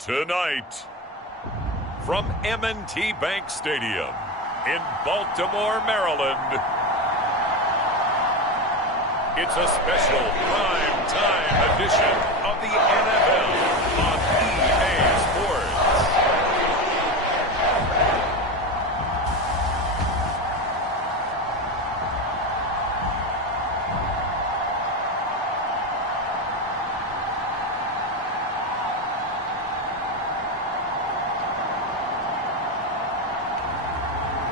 Tonight, from M&T Bank Stadium in Baltimore, Maryland, it's a special prime-time edition of the NFL on EA Sports.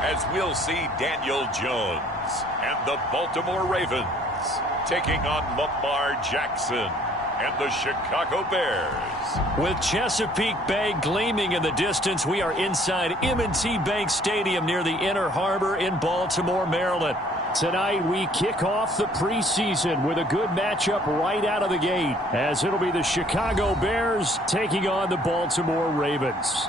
As we'll see Daniel Jones and the Baltimore Ravens taking on Lamar Jackson and the Chicago Bears. With Chesapeake Bay gleaming in the distance, we are inside M&T Bank Stadium near the Inner Harbor in Baltimore, Maryland. Tonight, we kick off the preseason with a good matchup right out of the gate, as it'll be the Chicago Bears taking on the Baltimore Ravens.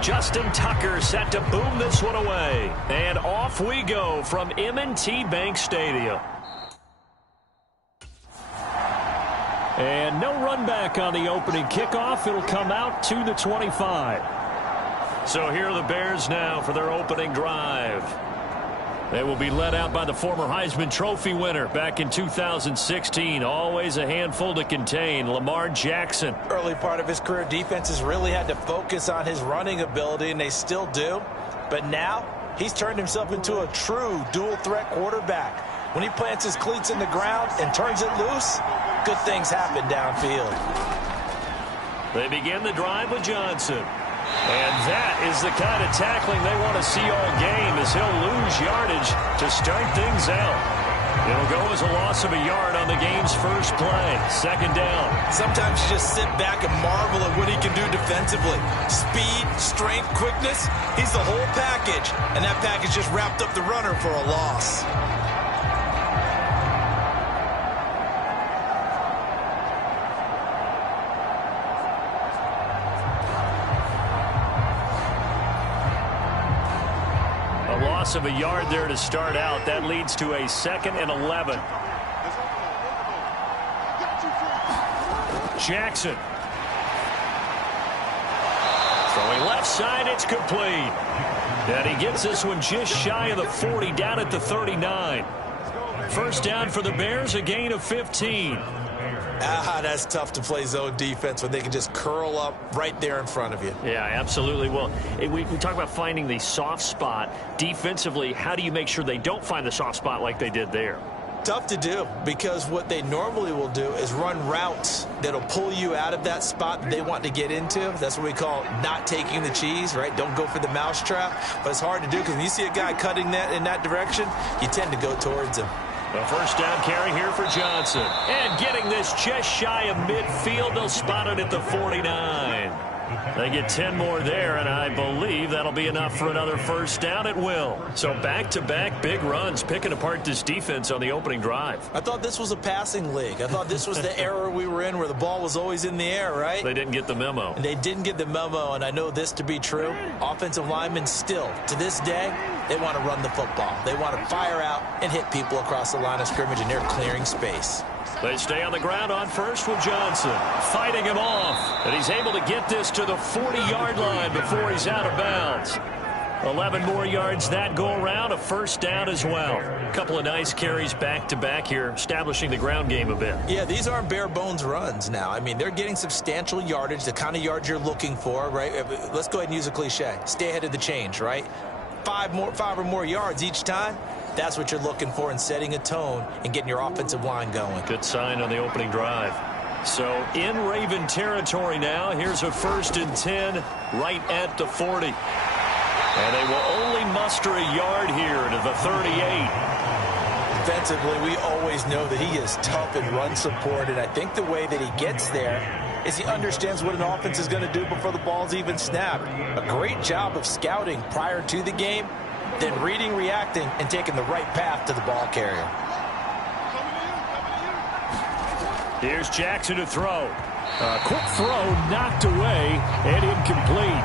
Justin Tucker set to boom this one away. And off we go from M&T Bank Stadium. And no run back on the opening kickoff. It'll come out to the 25. So here are the Bears now for their opening drive. They will be led out by the former Heisman Trophy winner back in 2016. Always a handful to contain, Lamar Jackson. Early part of his career, defenses really had to focus on his running ability, and they still do. But now, he's turned himself into a true dual-threat quarterback. When he plants his cleats in the ground and turns it loose, good things happen downfield. They begin the drive with Johnson. And that is the kind of tackling they want to see all game, as he'll lose yardage to start things out. It'll go as a loss of a yard on the game's first play. Second down. Sometimes you just sit back and marvel at what he can do defensively. Speed, strength, quickness, he's the whole package. And that package just wrapped up the runner for a loss. Of a yard there to start out. That leads to a 2nd and 11. Jackson. Throwing left side, it's complete. And he gets this one just shy of the 40, down at the 39. First down for the Bears, a gain of 15. That's tough to play zone defense when they can just curl up right there in front of you. Yeah, absolutely. Well, we talk about finding the soft spot defensively. How do you make sure they don't find the soft spot like they did there? Tough to do, because what they normally will do is run routes that'll pull you out of that spot that they want to get into. That's what we call not taking the cheese, right? Don't go for the mousetrap. But it's hard to do because when you see a guy cutting that in that direction, you tend to go towards him. A first down carry here for Johnson. And getting this just shy of midfield. They'll spot it at the 49. They get 10 more there, and I believe that'll be enough for another first down. It will. So back-to-back big runs, picking apart this defense on the opening drive. I thought this was a passing league. I thought this was the era we were in where the ball was always in the air, right? They didn't get the memo. And they didn't get the memo, and I know this to be true. Offensive linemen still, to this day, they want to run the football. They want to fire out and hit people across the line of scrimmage, and they're clearing space. They stay on the ground on first with Johnson, fighting him off. And he's able to get this to the 40-yard line before he's out of bounds. 11 more yards that go around, a first down as well. A couple of nice carries back-to-back here, establishing the ground game a bit. Yeah, these aren't bare-bones runs now. I mean, they're getting substantial yardage, the kind of yards you're looking for, right? Let's go ahead and use a cliche. Stay ahead of the change, right? Five or more yards each time. That's what you're looking for in setting a tone and getting your offensive line going. Good sign on the opening drive. So in Raven territory now. Here's a 1st and 10 right at the 40. And they will only muster a yard here to the 38. Defensively, we always know that he is tough in run support, and I think the way that he gets there is he understands what an offense is going to do before the ball's even snapped. A great job of scouting prior to the game, then reading, reacting, and taking the right path to the ball carrier. Here's Jackson to throw. A quick throw knocked away and incomplete.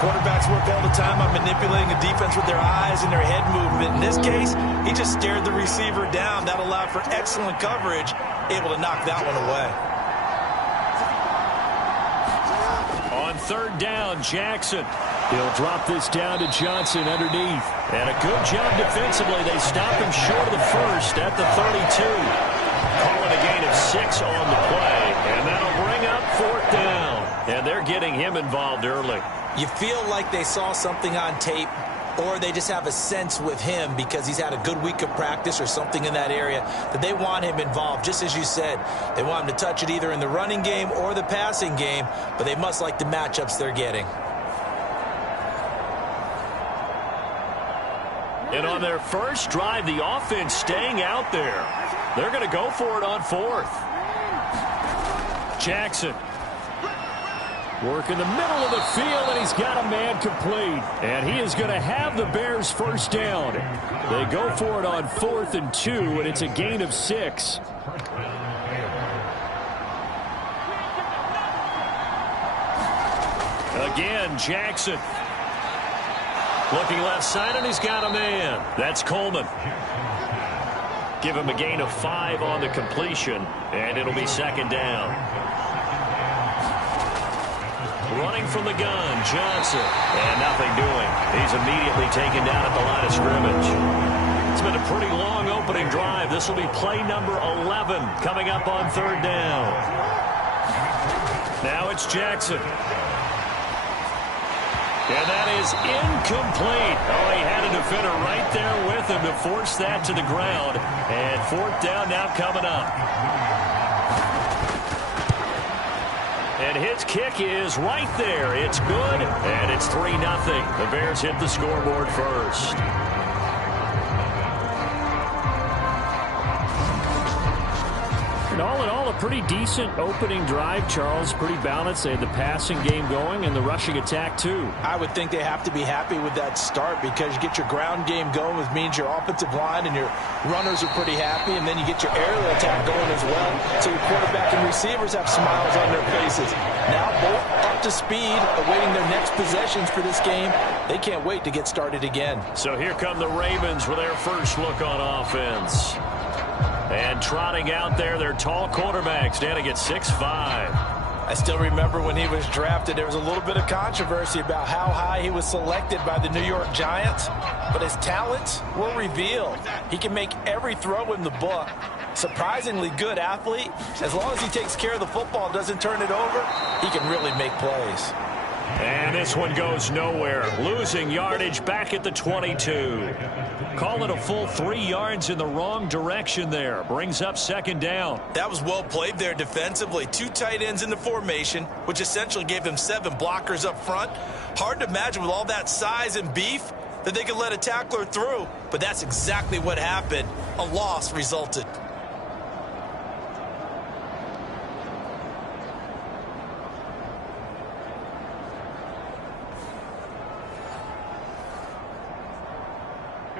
Quarterbacks work all the time on manipulating a defense with their eyes and their head movement. In this case, he just stared the receiver down. That allowed for excellent coverage, able to knock that one away. On 3rd down, Jackson. He'll drop this down to Johnson underneath. And a good job defensively. They stop him short of the first at the 32. Calling a gain of 6 on the play. And that'll bring up 4th down. And they're getting him involved early. You feel like they saw something on tape, or they just have a sense with him because he's had a good week of practice or something in that area that they want him involved. Just as you said, they want him to touch it either in the running game or the passing game, but they must like the matchups they're getting. And on their first drive, the offense staying out there. They're going to go for it on 4th. Jackson. Work in the middle of the field, and he's got a man complete. And he is going to have the Bears first down. They go for it on 4th and 2, and it's a gain of 6. Again, Jackson. Looking left side, and he's got a man. That's Coleman. Give him a gain of 5 on the completion, and it'll be 2nd down. Running from the gun, Johnson. And nothing doing. He's immediately taken down at the line of scrimmage. It's been a pretty long opening drive. This will be play number 11 coming up on 3rd down. Now it's Jackson. And that is incomplete. Oh, he had a defender right there with him to force that to the ground. And 4th down now coming up. And his kick is right there. It's good, and it's 3-0. The Bears hit the scoreboard first. And all in all, a pretty decent opening drive, Charles. Pretty balanced. They had the passing game going and the rushing attack, too. I would think they have to be happy with that start because you get your ground game going, which means your offensive line and your runners are pretty happy, and then you get your aerial attack going as well. So your quarterback and receivers have smiles on their faces. Now both up to speed, awaiting their next possessions for this game. They can't wait to get started again. So here come the Ravens with their first look on offense. And trotting out there, their tall quarterback standing at 6'5". I still remember when he was drafted, there was a little bit of controversy about how high he was selected by the New York Giants, but his talents were revealed. He can make every throw in the book. Surprisingly good athlete. As long as he takes care of the football, doesn't turn it over, he can really make plays. And this one goes nowhere. Losing yardage back at the 22. Call it a full 3 yards in the wrong direction there. Brings up second down. That was well played there defensively. 2 tight ends in the formation, which essentially gave them 7 blockers up front. Hard to imagine with all that size and beef that they could let a tackler through, but that's exactly what happened. A loss resulted.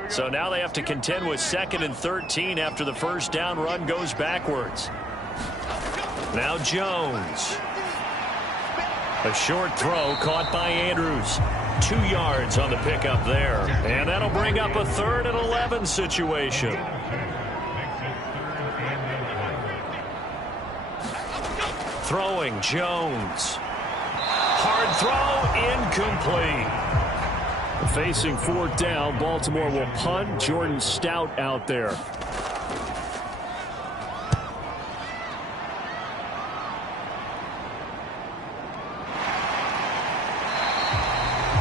So now they have to contend with 2nd and 13 after the first down run goes backwards. Now Jones. A short throw caught by Andrews. 2 yards on the pickup there. And that'll bring up a 3rd and 11 situation. Throwing Jones. Hard throw, incomplete. Facing 4th down, Baltimore will punt. Jordan Stout out there.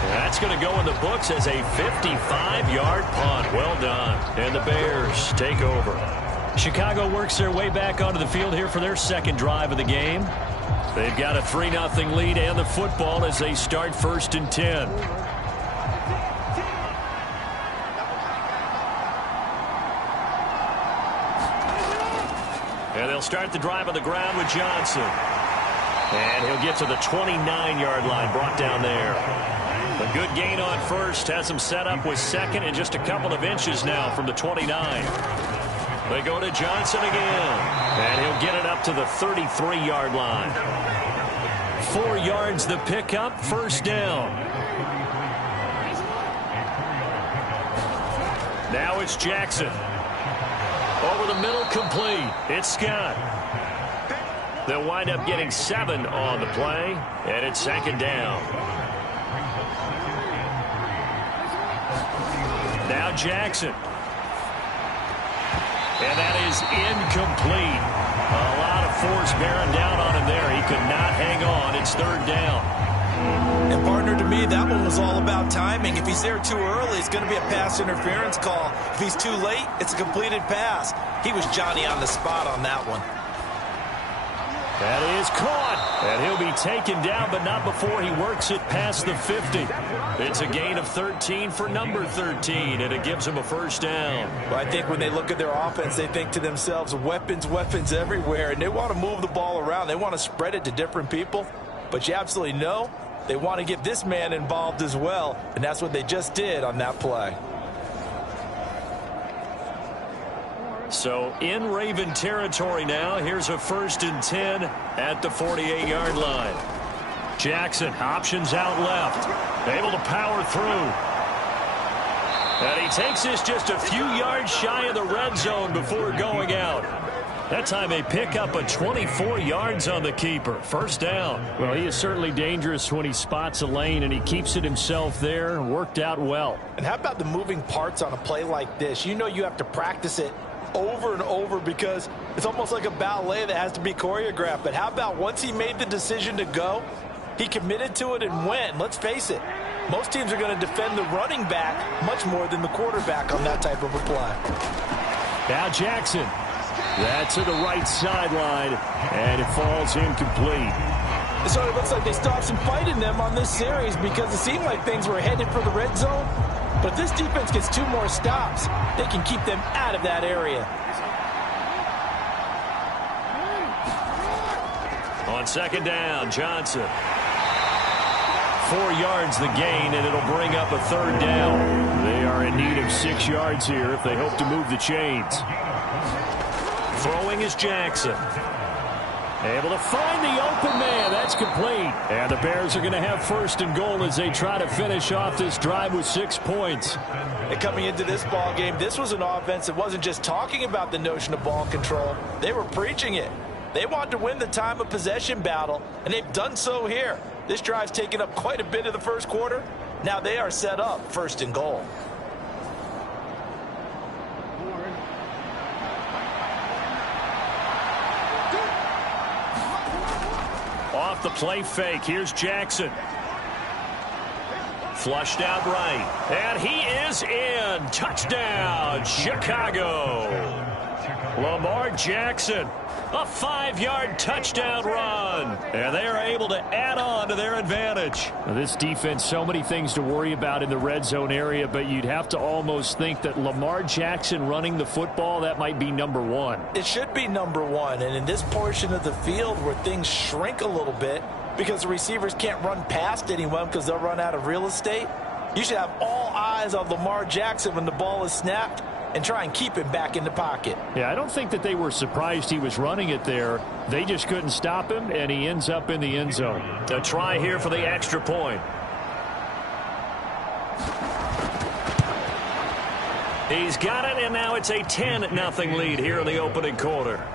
That's going to go in the books as a 55-yard punt. Well done. And the Bears take over. Chicago works their way back onto the field here for their 2nd drive of the game. They've got a 3-0 lead and the football as they start 1st and 10. And they'll start the drive on the ground with Johnson. And he'll get to the 29-yard line, brought down there. A good gain on first, has him set up with 2nd and just a couple of inches now from the 29. They go to Johnson again. And he'll get it up to the 33-yard line. 4 yards the pickup, 1st down. Now it's Jackson. Over the middle, complete. It's Scott. They'll wind up getting 7 on the play, and it's 2nd down. Now Jackson. And that is incomplete. A lot of force bearing down on him there. He could not hang on. It's 3rd down. And partner, to me, that one was all about timing. If he's there too early, it's going to be a pass interference call. If he's too late, it's a completed pass. He was Johnny on the spot on that one. That is caught. And he'll be taken down, but not before he works it past the 50. It's a gain of 13 for number 13, and it gives him a 1st down. Well, I think when they look at their offense, they think to themselves, weapons, weapons everywhere, and they want to move the ball around. They want to spread it to different people, but you absolutely know they want to get this man involved as well, and that's what they just did on that play. So in Raven territory now. Here's a 1st and 10 at the 48-yard line. Jackson options out left. Able to power through. And he takes this just a few yards shy of the red zone before going out. That time they pick up a 24 yards on the keeper. 1st down. Well, he is certainly dangerous when he spots a lane, and he keeps it himself there. Worked out well. And how about the moving parts on a play like this? You know you have to practice it over and over because it's almost like a ballet that has to be choreographed. But how about once he made the decision to go, he committed to it and went. Let's face it, most teams are going to defend the running back much more than the quarterback on that type of a play. Now Jackson. That's to the right sideline, and it falls incomplete. So it looks like they stopped some fight in them on this series because it seemed like things were headed for the red zone. But if this defense gets 2 more stops, they can keep them out of that area. On 2nd down, Johnson. 4 yards the gain, and it'll bring up a 3rd down. They are in need of 6 yards here if they hope to move the chains. Throwing is Jackson. Able to find the open man. That's complete. And the Bears are going to have 1st and goal as they try to finish off this drive with 6 points. And coming into this ball game, this was an offense that wasn't just talking about the notion of ball control. They were preaching it. They want to win the time of possession battle, and they've done so here. This drive's taken up quite a bit of the 1st quarter. Now they are set up 1st and goal. Off the play fake, here's Jackson. Flushed out right. And he is in. Touchdown, Chicago. Lamar Jackson. A 5-yard touchdown run. And they are able to add on to their advantage. Now, this defense, so many things to worry about in the red zone area, but you'd have to almost think that Lamar Jackson running the football, that might be number one. It should be number one. And in this portion of the field where things shrink a little bit because the receivers can't run past anyone because they'll run out of real estate, you should have all eyes on Lamar Jackson when the ball is snapped and try and keep him back in the pocket. Yeah, I don't think that they were surprised he was running it there. They just couldn't stop him, and he ends up in the end zone. A try here for the extra point. He's got it, and now it's a 10-0 lead here in the opening quarter.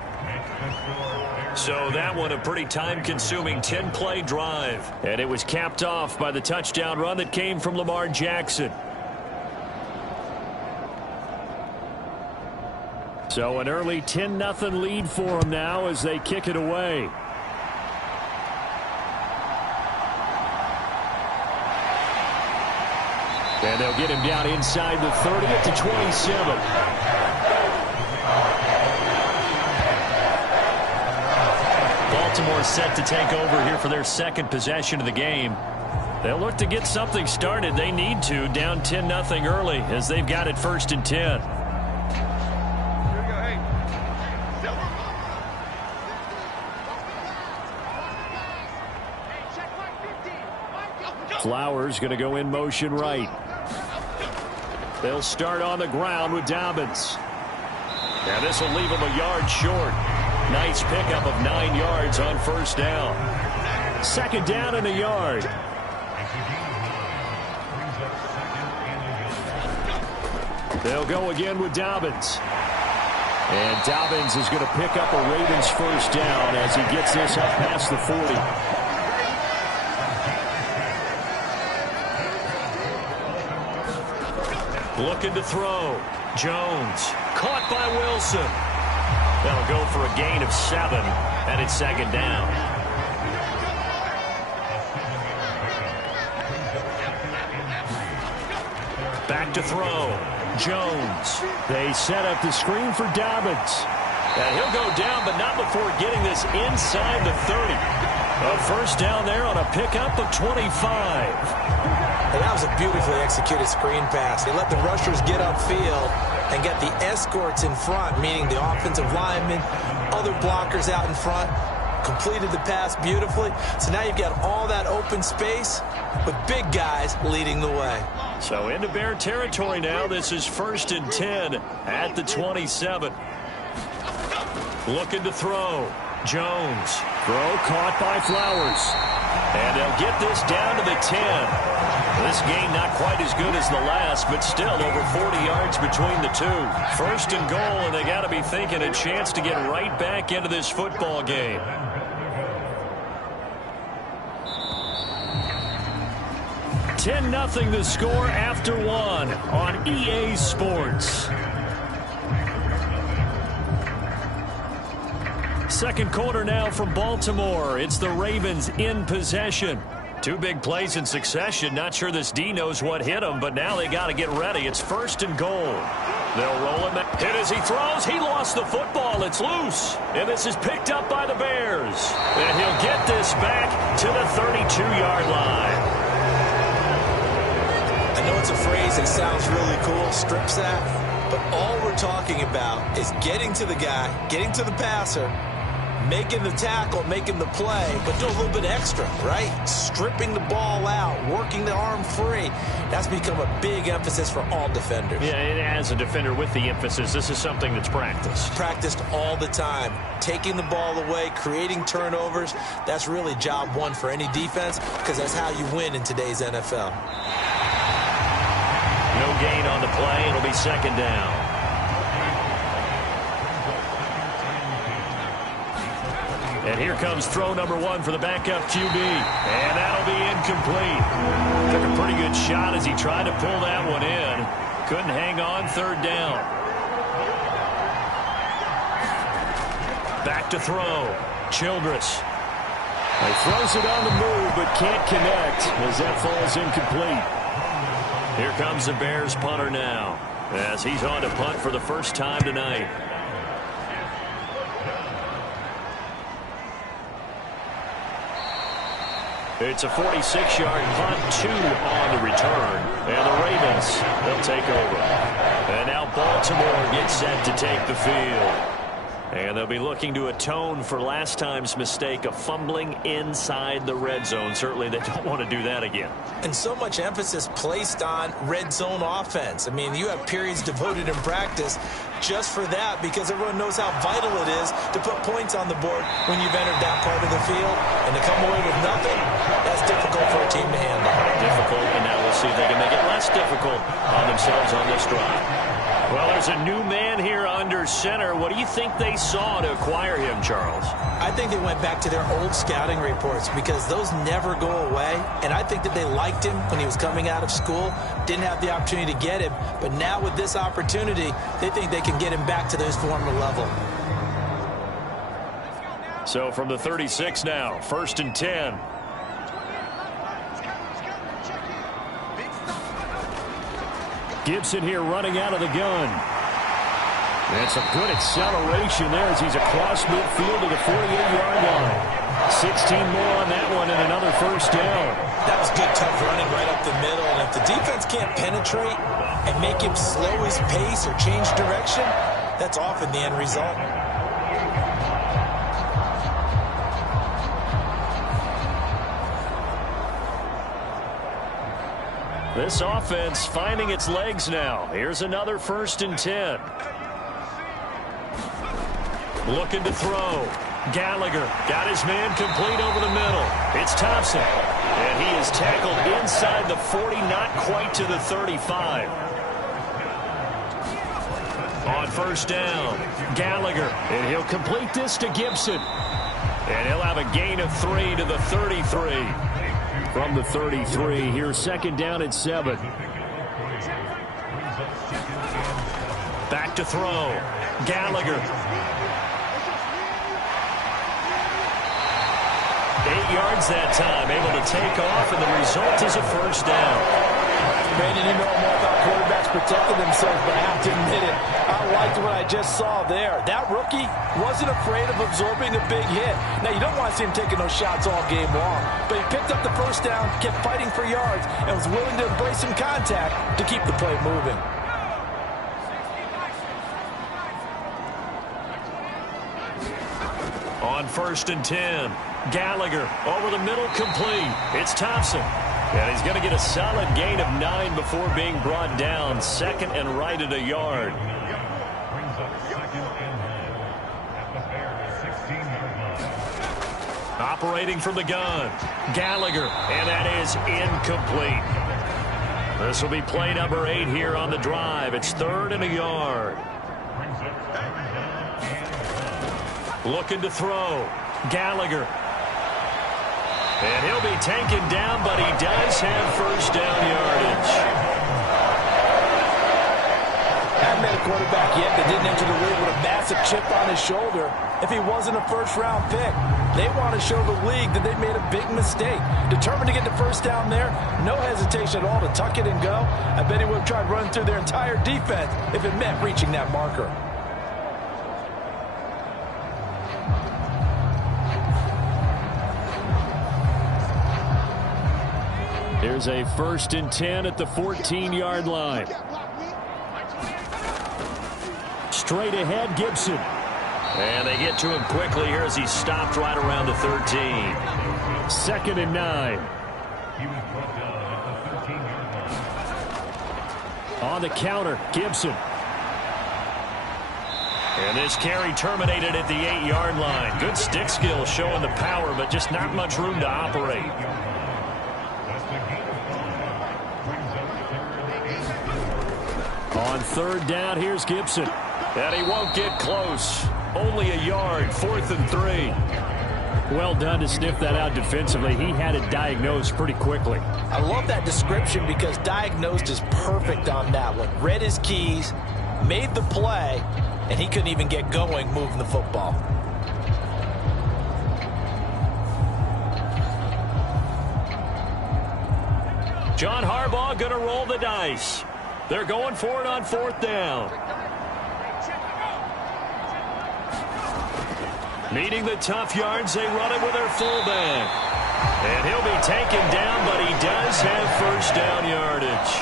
So that one a pretty time-consuming 10-play drive. And it was capped off by the touchdown run that came from Lamar Jackson. So an early 10-0 lead for them now as they kick it away. And they'll get him down inside the 30 at the 27. Baltimore set to take over here for their second possession of the game. They'll look to get something started. They need to, down 10-0 early as they've got it 1st and 10. Flowers going to go in motion right. They'll start on the ground with Dobbins. And this will leave him a yard short. Nice pickup of 9 yards on 1st down. 2nd down and a yard. They'll go again with Dobbins. And Dobbins is going to pick up a Ravens 1st down as he gets this up past the 40. Looking to throw. Jones. Caught by Wilson. That'll go for a gain of 7. And it's 2nd down. Back to throw. Jones. They set up the screen for Dobbins. And he'll go down, but not before getting this inside the 30. A 1st down there on a pickup of 25. And that was a beautifully executed screen pass. They let the rushers get upfield and get the escorts in front, meaning the offensive linemen, other blockers out in front, completed the pass beautifully. So now you've got all that open space with big guys leading the way. So into Bear territory now. This is 1st and 10 at the 27. Looking to throw. Jones. Throw caught by Flowers. And they'll get this down to the 10. This game not quite as good as the last, but still over 40 yards between the two. 1st and goal, and they got to be thinking a chance to get right back into this football game. $10-0 the score after 1 on EA Sports. 2nd quarter now from Baltimore. It's the Ravens in possession. 2 big plays in succession. Not sure this D knows what hit him, but now they got to get ready. It's 1st and goal. They'll roll him. Hit as he throws. He lost the football. It's loose. And this is picked up by the Bears. And he'll get this back to the 32-yard line. I know it's a phrase that sounds really cool, strip sack, but all we're talking about is getting to the guy, getting to the passer, making the tackle, making the play, but do a little bit extra, right? Stripping the ball out, working the arm free. That's become a big emphasis for all defenders. Yeah, and as a defender with the emphasis, this is something that's practiced. Practiced all the time. Taking the ball away, creating turnovers, that's really job one for any defense because that's how you win in today's NFL. No gain on the play. It'll be 2nd down. And here comes throw number 1 for the backup QB. And that'll be incomplete. Took a pretty good shot as he tried to pull that one in. Couldn't hang on. 3rd down. Back to throw. Childress. He throws it on the move but can't connect as that falls incomplete. Here comes the Bears punter now, as he's on to punt for the first time tonight. It's a 46-yard punt, 2 on the return. And the Ravens, they'll take over. And now Baltimore gets set to take the field. And they'll be looking to atone for last time's mistake of fumbling inside the red zone. Certainly they don't want to do that again. And so much emphasis placed on red zone offense. I mean, you have periods devoted in practice just for that, because everyone knows how vital it is to put points on the board when you've entered that part of the field. And to come away with nothing, that's difficult for a team to handle. Difficult, and now we'll see if they can make it less difficult on themselves on this drive. Well, there's a new man here under center. What do you think they saw to acquire him, Charles? I think they went back to their old scouting reports, because those never go away. And I think that they liked him when he was coming out of school, didn't have the opportunity to get him. But now with this opportunity, they think they can get him back to his former level. So from the 36 now, 1st and 10. Gibson here running out of the gun. And some good acceleration there as he's across midfield to the 48-yard line. 16 more on that one and another first down. That was good, tough running right up the middle. And if the defense can't penetrate and make him slow his pace or change direction, that's often the end result. This offense finding its legs now. Here's another 1st and 10. Looking to throw. Gallagher got his man complete over the middle. It's Thompson. And he is tackled inside the 40, not quite to the 35. On 1st down, Gallagher. And he'll complete this to Gibson. And he'll have a gain of 3 to the 33. From the 33, here's 2nd down and 7. Back to throw. Gallagher. 8 yards that time, able to take off, and the result is a 1st down. Brandon, you know more about quarterbacks protecting themselves, but I have to admit it, I liked what I just saw there. That rookie wasn't afraid of absorbing a big hit. Now, you don't want to see him taking those shots all game long, but he picked up the 1st down, kept fighting for yards, and was willing to embrace some contact to keep the play moving. On 1st and 10, Gallagher over the middle, complete. It's Thompson. And he's going to get a solid gain of 9 before being brought down. 2nd and right at a yard. Operating from the gun, Gallagher, and that is incomplete. This will be play number 8 here on the drive. It's 3rd and a yard. Looking to throw, Gallagher. And he'll be taken down, but he does have 1st down yardage. Haven't met a quarterback yet that didn't enter the league with a massive chip on his shoulder if he wasn't a 1st-round pick. They want to show the league that they made a big mistake. Determined to get the 1st down there, no hesitation at all to tuck it and go. I bet he would have tried running through their entire defense if it meant reaching that marker. There's a 1st and 10 at the 14-yard line. Straight ahead, Gibson. And they get to him quickly here as he stopped right around the 13. 2nd and 9. On the counter, Gibson. And this carry terminated at the 8-yard line. Good stick skill showing the power, but just not much room to operate. On 3rd down, here's Gibson. And he won't get close. Only a yard, 4th and 3. Well done to sniff that out defensively. He had it diagnosed pretty quickly. I love that description because diagnosed is perfect on that one. Read his keys, made the play, and he couldn't even get going moving the football. John Harbaugh going to roll the dice. They're going for it on 4th down. Needing the tough yards, they run it with their fullback. And he'll be taken down, but he does have first down yardage.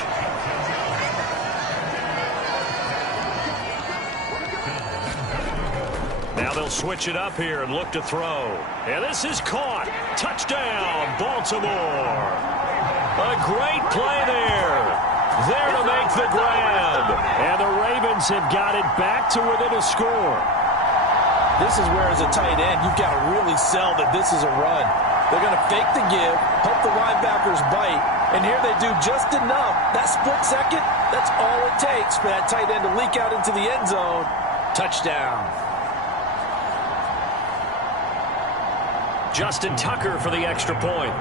Now they'll switch it up here and look to throw. And this is caught. Touchdown, Baltimore. A great play there. There to make the grab. And the Ravens have got it back to within a score. This is where, as a tight end, you've got to really sell that this is a run. They're going to fake the give, hope the linebackers bite, and here they do just enough. That split second, that's all it takes for that tight end to leak out into the end zone. Touchdown. Justin Tucker for the extra point.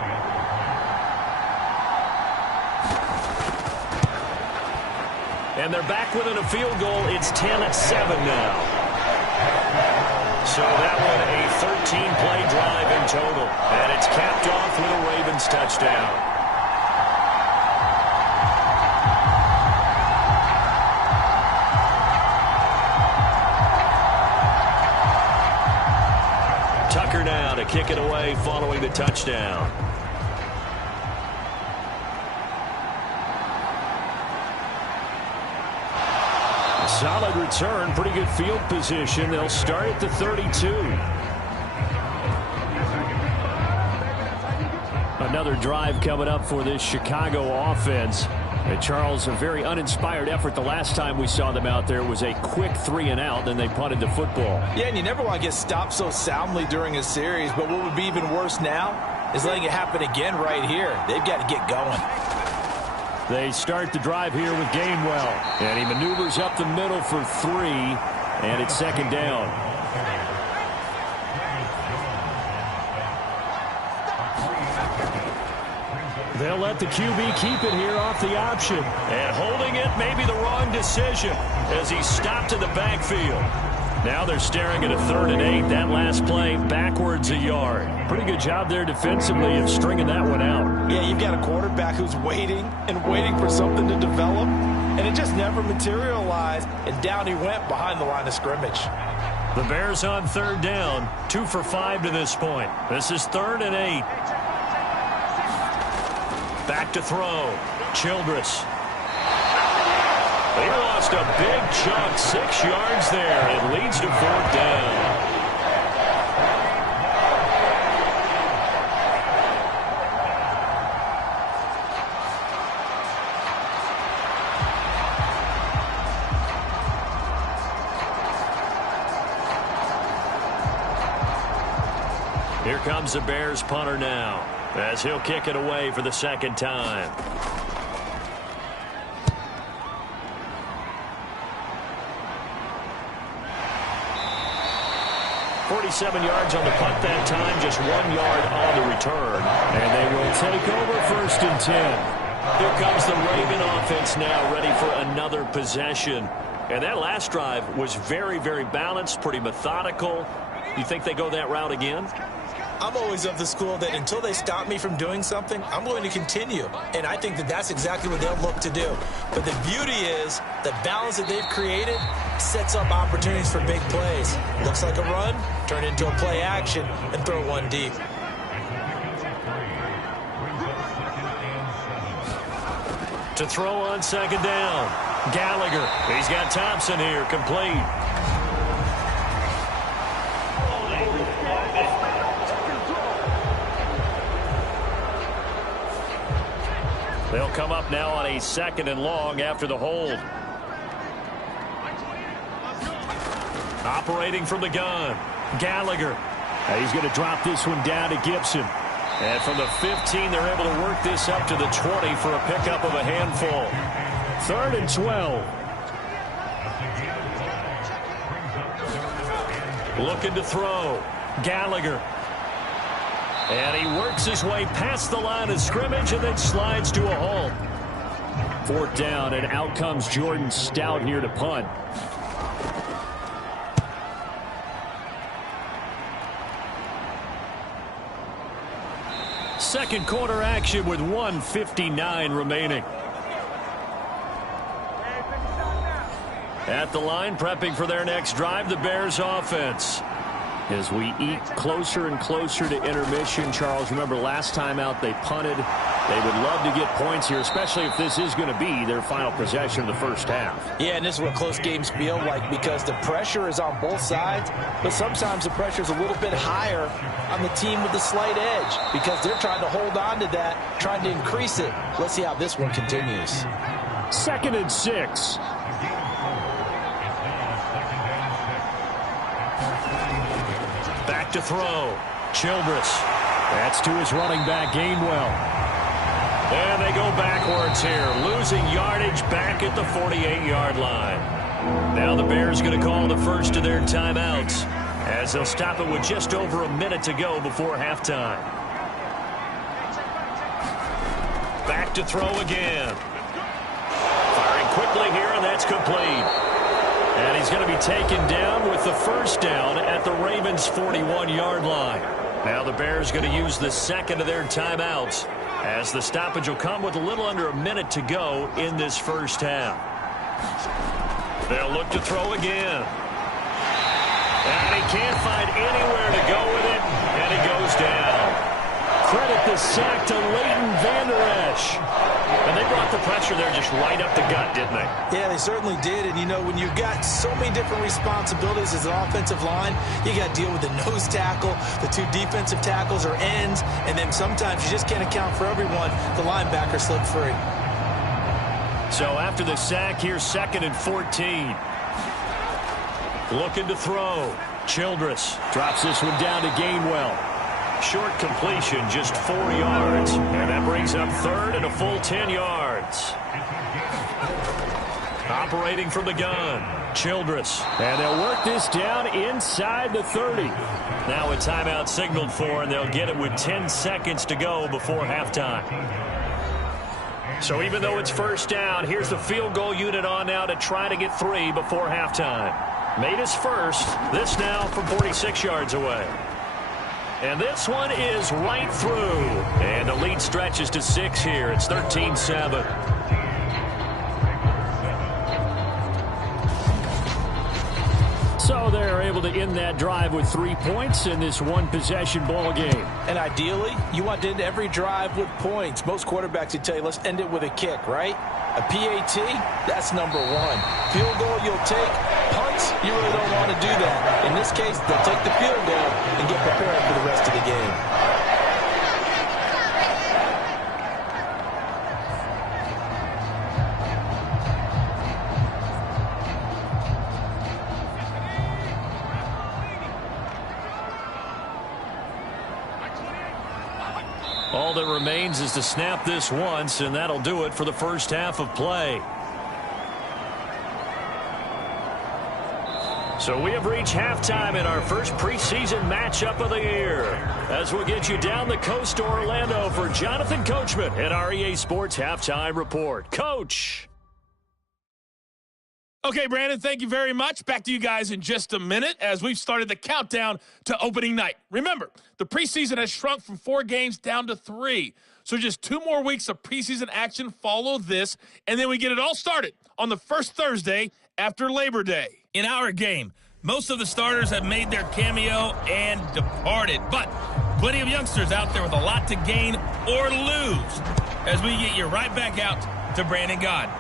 And they're back within a field goal. It's 10-7 now. So that one a 13-play drive in total. And it's capped off with a Ravens touchdown. Tucker now to kick it away following the touchdown. Solid return, pretty good field position. They'll start at the 32. Another drive coming up for this Chicago offense. And Charles, a very uninspired effort the last time we saw them out there was a quick 3-and-out, then they punted the football. Yeah, and you never want to get stopped so soundly during a series, but what would be even worse now is letting it happen again right here. They've got to get going. They start the drive here with Gainwell. And he maneuvers up the middle for 3. And it's 2nd down. They'll let the QB keep it here off the option. And holding it may be the wrong decision as he stopped in the backfield. Now they're staring at a 3rd and 8. That last play backwards a yard. Pretty good job there defensively of stringing that one out. Yeah, you've got a quarterback who's waiting and waiting for something to develop, and it just never materialized, and down he went behind the line of scrimmage. The Bears on 3rd down, 2 for 5 to this point. This is 3rd and 8. Back to throw. Childress. They lost a big chunk, 6 yards there. It leads to 4th down. Here comes the Bears punter now, as he'll kick it away for the 2nd time. 47 yards on the punt that time, just 1 yard on the return. And they will take over 1st and 10. Here comes the Raven offense now, ready for another possession. And that last drive was very, very balanced, pretty methodical. You think they go that route again? I'm always of the school that until they stop me from doing something, I'm going to continue. And I think that that's exactly what they'll look to do. But the beauty is the balance that they've created sets up opportunities for big plays. Looks like a run, turn into a play action, and throw one deep. To throw on 2nd down. Gallagher. He's got Thompson here, complete. They'll come up now on a 2nd and long after the hold. Operating from the gun. Gallagher. He's going to drop this one down to Gibson. And from the 15, they're able to work this up to the 20 for a pickup of a handful. 3rd and 12. Looking to throw. Gallagher. And he works his way past the line of scrimmage and then slides to a halt. 4th down, and out comes Jordan Stout here to punt. Second quarter action with 1:59 remaining. At the line, prepping for their next drive, the Bears offense. As we eat closer and closer to intermission, Charles, remember last time out they punted. They would love to get points here, especially if this is going to be their final possession of the first half. Yeah, and this is what close games feel like because the pressure is on both sides, but sometimes the pressure is a little bit higher on the team with the slight edge because they're trying to hold on to that, trying to increase it. Let's see how this one continues. 2nd and 6. Back to throw. Childress. That's to his running back, Gainwell. And they go backwards here, losing yardage back at the 48-yard line. Now the Bears going to call the first of their timeouts as they'll stop it with just over a minute to go before halftime. Back to throw again. Firing quickly here, and that's complete. And he's going to be taken down with the first down at the Ravens' 41-yard line. Now the Bears going to use the second of their timeouts as the stoppage will come with a little under a minute to go in this first half. They'll look to throw again. And he can't find anywhere to go with it, and he goes down. Credit the sack to Leighton Vander Esch. And they brought the pressure there just right up the gut, didn't they? Yeah, they certainly did. And, you know, when you've got so many different responsibilities as an offensive line, you got to deal with the nose tackle, the 2 defensive tackles or ends, and then sometimes you just can't account for everyone. The linebacker slipped free. So after the sack, here's 2nd and 14. Looking to throw. Childress drops this one down to Gainwell. Short completion, just 4 yards. And that brings up 3rd and a full 10 yards. Operating from the gun, Childress. And they'll work this down inside the 30. Now a timeout signaled for, and they'll get it with 10 seconds to go before halftime. So even though it's first down, here's the field goal unit on now to try to get 3 before halftime. Made his first. This now from 46 yards away. And this one is right through. And the lead stretches to 6 here. It's 13-7. So they're able to end that drive with 3 points in this one-possession ball game. And ideally, you want to end every drive with points. Most quarterbacks would tell you, let's end it with a kick, right? A PAT, that's number 1. Field goal, you'll take. Punts, you really don't want to do that. In this case, they'll take the field goal and get prepared for the rest of the game. All that remains is to snap this once, and that'll do it for the first half of play. So we have reached halftime in our first preseason matchup of the year. As we'll get you down the coast to Orlando for Jonathan Coachman at our EA Sports Halftime Report. Coach! Okay, Brandon, thank you very much. Back to you guys in just a minute as we've started the countdown to opening night. Remember, the preseason has shrunk from 4 games down to 3. So just 2 more weeks of preseason action follow this, and then we get it all started on the first Thursday after Labor Day. In our game, most of the starters have made their cameo and departed, but plenty of youngsters out there with a lot to gain or lose as we get you right back out to Brandon Gaudin.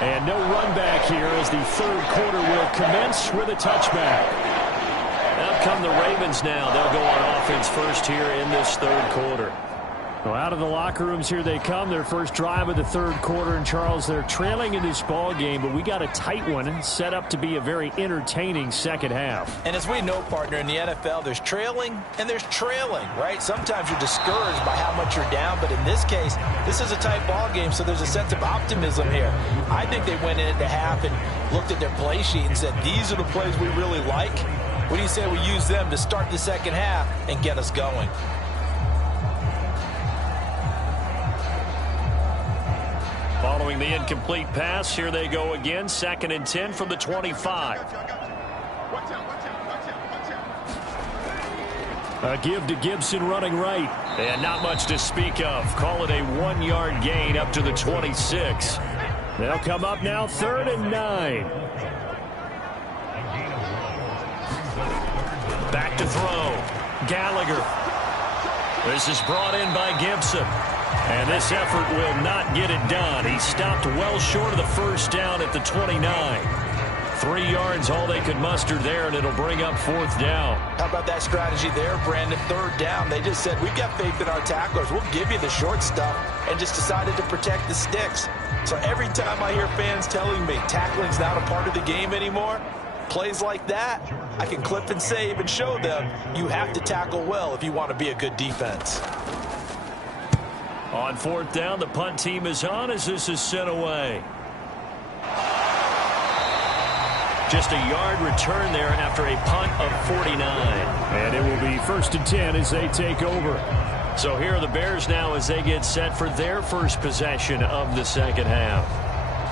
And no run back here as the third quarter will commence with a touchback. Out come the Ravens now. They'll go on offense first here in this third quarter. Well, out of the locker rooms here they come. Their first drive of the third quarter. And, Charles, they're trailing in this ball game, but we got a tight one set up to be a very entertaining second half. And as we know, partner, in the NFL, there's trailing and there's trailing, right? Sometimes you're discouraged by how much you're down, but in this case, this is a tight ball game, so there's a sense of optimism here. I think they went into half and looked at their play sheet and said, these are the plays we really like. What do you say we use them to start the second half and get us going? Following the incomplete pass, here they go again. 2nd and 10 from the 25. A give to Gibson running right. And not much to speak of. Call it a 1-yard gain up to the 26. They'll come up now 3rd and 9. Back to throw. Gallagher. This is brought in by Gibson. And this effort will not get it done. He stopped well short of the first down at the 29. 3 yards, all they could muster there, and it'll bring up 4th down. How about that strategy there, Brandon? 3rd down. They just said, we've got faith in our tacklers. We'll give you the short stuff, and just decided to protect the sticks. So every time I hear fans telling me tackling's not a part of the game anymore, plays like that, I can clip and save and show them you have to tackle well if you want to be a good defense. On 4th down, the punt team is on as this is sent away. Just a yard return there after a punt of 49. And it will be 1st and 10 as they take over. So here are the Bears now as they get set for their first possession of the second half.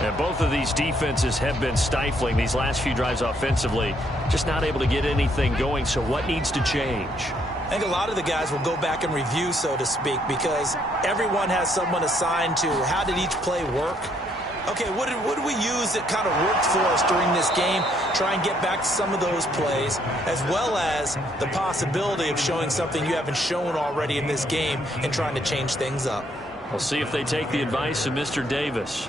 And both of these defenses have been stifling these last few drives offensively. Just not able to get anything going. So what needs to change? I think a lot of the guys will go back and review, so to speak, because everyone has someone assigned to how did each play work. Okay, what did we use that kind of worked for us during this game? Try and get back to some of those plays, as well as the possibility of showing something you haven't shown already in this game and trying to change things up. We'll see if they take the advice of Mr. Davis.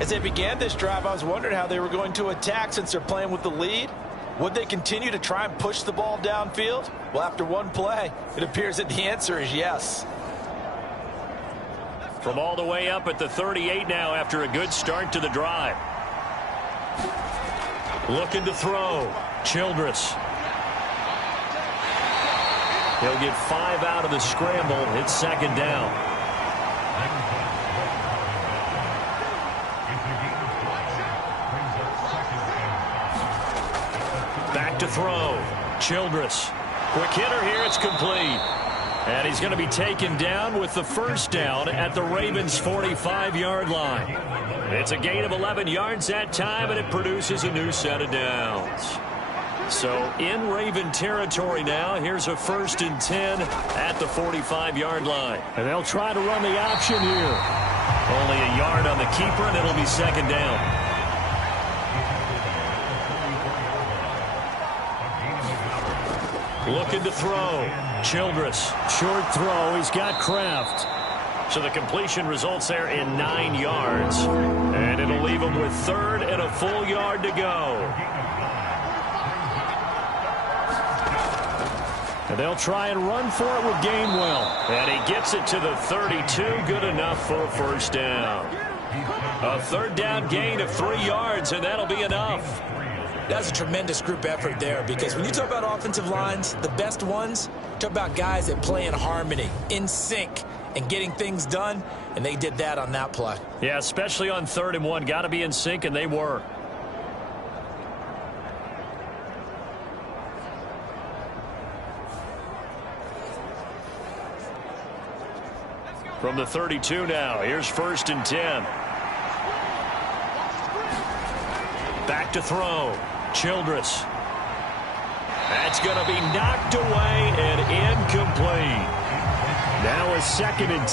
As they began this drive, I was wondering how they were going to attack since they're playing with the lead. Would they continue to try and push the ball downfield? Well, after one play, it appears that the answer is yes. From all the way up at the 38 now after a good start to the drive. Looking to throw. Childress. He'll get 5 out of the scramble. It's 2nd down. Back to throw. Childress. Quick hitter here. It's complete. And he's going to be taken down with the 1st down at the Ravens' 45-yard line. It's a gain of 11 yards that time, and it produces a new set of downs. So in Raven territory now, here's a 1st and 10 at the 45-yard line. And they'll try to run the option here. Only a yard on the keeper, and it'll be 2nd down. Looking to throw. Childress. Short throw. He's got Kraft. So the completion results there in 9 yards. And it'll leave him with 3rd and a full yard to go. And they'll try and run for it with Gainwell. And he gets it to the 32. Good enough for a 1st down. A 3rd down gain of 3 yards, and that'll be enough. That's a tremendous group effort there, because when you talk about offensive lines, the best ones, talk about guys that play in harmony, in sync, and getting things done, and they did that on that play. Yeah, especially on 3rd and 1. Got to be in sync, and they were. From the 32 now, here's 1st and 10. Back to throw. Childress. That's going to be knocked away and incomplete. Now a 2nd and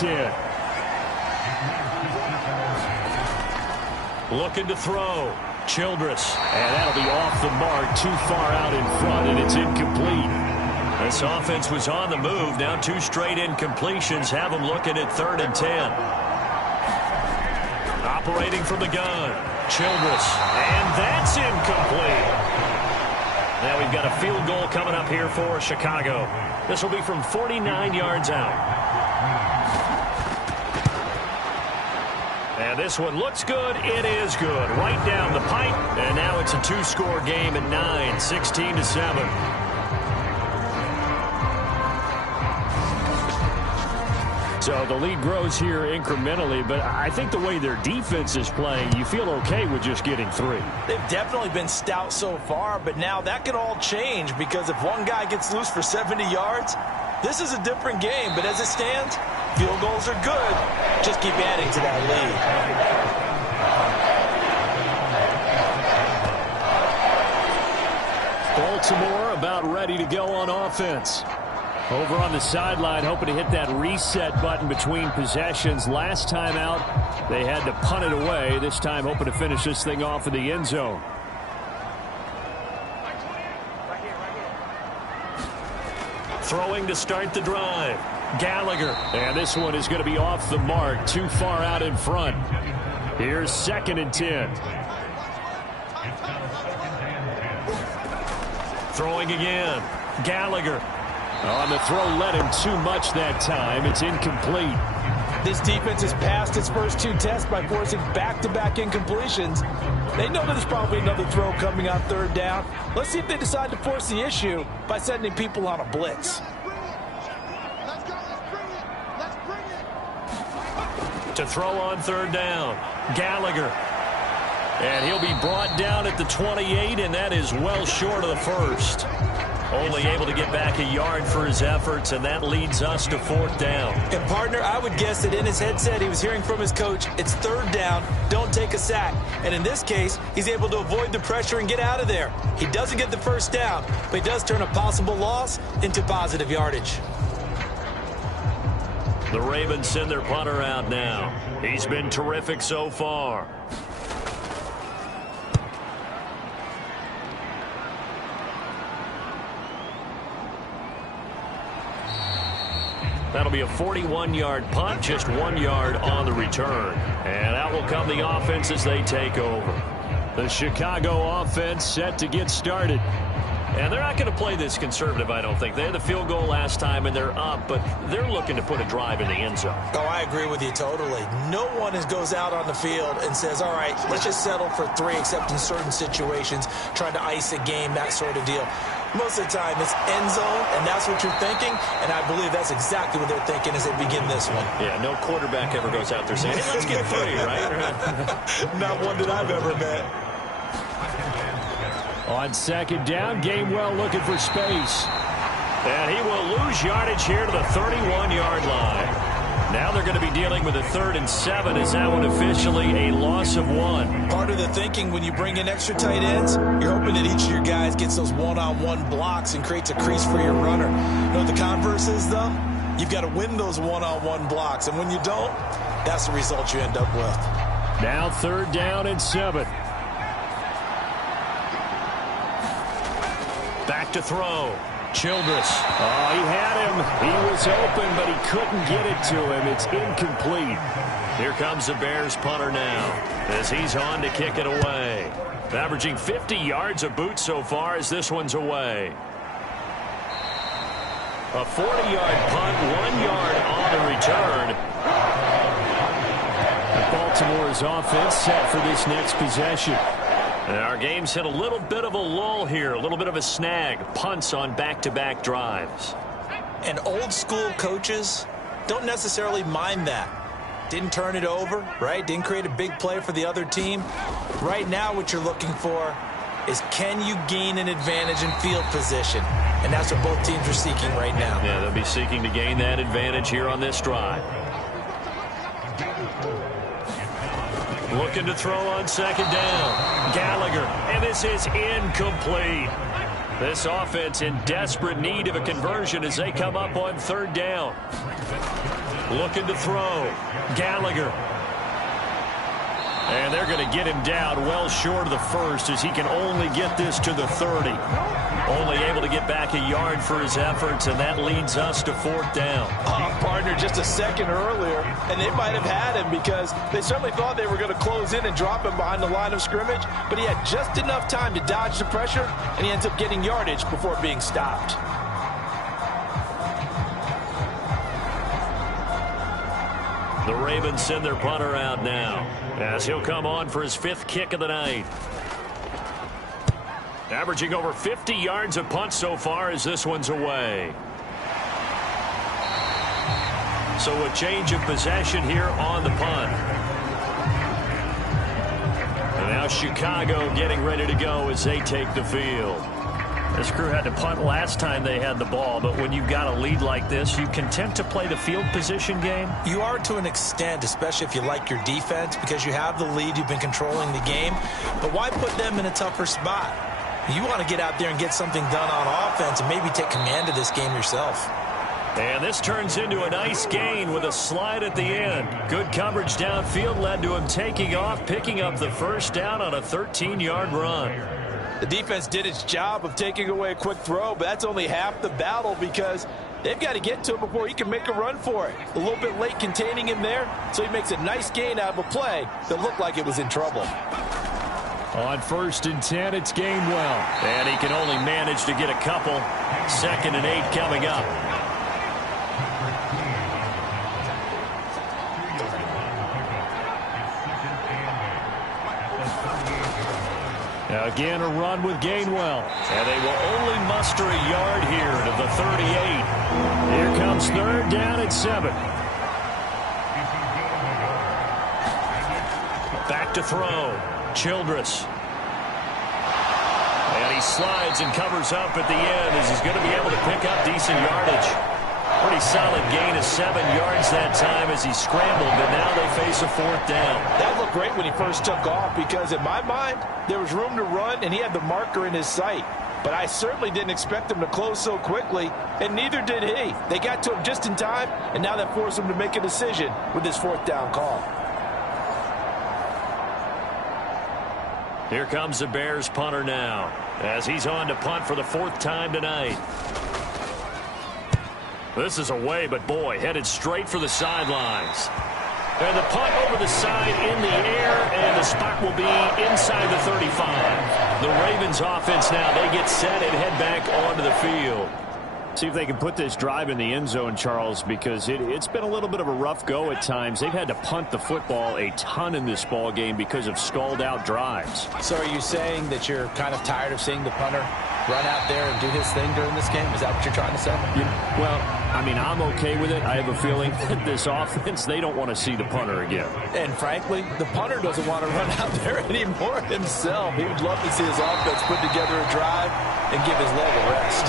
10. Looking to throw. Childress. And that'll be off the mark, too far out in front, and it's incomplete. This offense was on the move. Now 2 straight incompletions have them looking at 3rd and 10. Operating from the gun. Childress. And that's incomplete. Now we've got a field goal coming up here for Chicago. This will be from 49 yards out. And this one looks good. It is good. Right down the pipe. And now it's a 2-score game at 9, 16-7. So the lead grows here incrementally, but I think the way their defense is playing, you feel okay with just getting 3. They've definitely been stout so far, but now that could all change, because if one guy gets loose for 70 yards, this is a different game. But as it stands, field goals are good. Just keep adding to that lead. Baltimore about ready to go on offense. Over on the sideline, hoping to hit that reset button between possessions. Last time out, they had to punt it away. This time, hoping to finish this thing off in the end zone. Throwing to start the drive. Gallagher. And this one is going to be off the mark, too far out in front. Here's 2nd and 10. Throwing again. Gallagher. On the throw, led him too much that time. It's incomplete. This defense has passed its first 2 tests by forcing back-to-back incompletions. They know there's probably another throw coming on 3rd down. Let's see if they decide to force the issue by sending people on a blitz. To throw on 3rd down. Gallagher. And he'll be brought down at the 28, and that is well short of the first. Only able to get back a yard for his efforts, and that leads us to 4th down. And, partner, I would guess that in his headset he was hearing from his coach, it's 3rd down, don't take a sack. And in this case, he's able to avoid the pressure and get out of there. He doesn't get the first down, but he does turn a possible loss into positive yardage. The Ravens send their punter out now. He's been terrific so far. That'll be a 41-yard punt, just 1 yard on the return. And out will come the offense as they take over. The Chicago offense set to get started. And they're not going to play this conservative, I don't think. They had the field goal last time, and they're up, but they're looking to put a drive in the end zone. Oh, I agree with you totally. No one goes out on the field and says, all right, let's just settle for 3, except in certain situations, trying to ice a game, that sort of deal. Most of the time, it's end zone, and that's what you're thinking, and I believe that's exactly what they're thinking as they begin this one. Yeah, no quarterback ever goes out there saying, hey, let's get 3, right? Not one that I've ever met. On 2nd down, Gainwell looking for space. And he will lose yardage here to the 31-yard line. Now they're going to be dealing with a 3rd and 7. Is that one officially a loss of 1? Part of the thinking when you bring in extra tight ends, you're hoping that each of your guys gets those one-on-one blocks and creates a crease for your runner. You know what the converse is, though? You've got to win those one-on-one blocks, and when you don't, that's the result you end up with. Now 3rd down and 7. Back to throw. Childress. Oh, he had him. He was open, but he couldn't get it to him. It's incomplete. Here comes the Bears punter now as he's on to kick it away. Averaging 50 yards a boot so far as this one's away. A 40-yard punt, 1 yard on the return. Baltimore's offense set for this next possession. And our game's hit a little bit of a lull here, a little bit of a snag. Punts on back-to-back drives. And old-school coaches don't necessarily mind that. Didn't turn it over, right? Didn't create a big play for the other team. Right now what you're looking for is can you gain an advantage in field position? And that's what both teams are seeking right now. Yeah, they'll be seeking to gain that advantage here on this drive. Looking to throw on 2nd down. Gallagher, and this is incomplete. This offense in desperate need of a conversion as they come up on 3rd down. Looking to throw. Gallagher. And they're going to get him down well short of the first as he can only get this to the 30. Only able to get back a yard for his efforts, and that leads us to 4th down. Partner, just a second earlier, and they might have had him because they certainly thought they were going to close in and drop him behind the line of scrimmage, but he had just enough time to dodge the pressure, and he ends up getting yardage before being stopped. The Ravens send their punter out now as he'll come on for his 5th kick of the night. Averaging over 50 yards a punt so far as this one's away. So a change of possession here on the punt. And now Chicago getting ready to go as they take the field. This crew had to punt last time they had the ball, but when you've got a lead like this, you content to play the field position game? You are to an extent, especially if you like your defense, because you have the lead, you've been controlling the game. But why put them in a tougher spot? You want to get out there and get something done on offense and maybe take command of this game yourself. And this turns into a nice gain with a slide at the end. Good coverage downfield led to him taking off, picking up the first down on a 13-yard run. The defense did its job of taking away a quick throw, but that's only half the battle because they've got to get to him before he can make a run for it. A little bit late containing him there, so he makes a nice gain out of a play that looked like it was in trouble. On 1st and 10, it's Gainwell. And he can only manage to get a couple. 2nd and 8 coming up. Again, a run with Gainwell. And they will only muster a yard here to the 38. Here comes 3rd down at 7. Back to throw. Childress. And he slides and covers up at the end as he's going to be able to pick up decent yardage. Pretty solid gain of 7 yards that time as he scrambled, but now they face a 4th down. That looked great when he first took off because in my mind, there was room to run and he had the marker in his sight. But I certainly didn't expect him to close so quickly, and neither did he. They got to him just in time, and now that forced him to make a decision with his 4th down call. Here comes the Bears punter now as he's on to punt for the 4th time tonight. This is away, but boy, headed straight for the sidelines. And the punt over the side in the air, and the spot will be inside the 35. The Ravens offense now, they get set and head back onto the field. See if they can put this drive in the end zone, Charles, because it's been a little bit of a rough go at times. They've had to punt the football a ton in this ball game because of stalled-out drives. So are you saying that you're kind of tired of seeing the punter run out there and do his thing during this game? Is that what you're trying to say? Well, I mean, I'm okay with it. I have a feeling that this offense, they don't want to see the punter again. And frankly, the punter doesn't want to run out there anymore himself. He would love to see his offense put together a drive and give his leg a rest.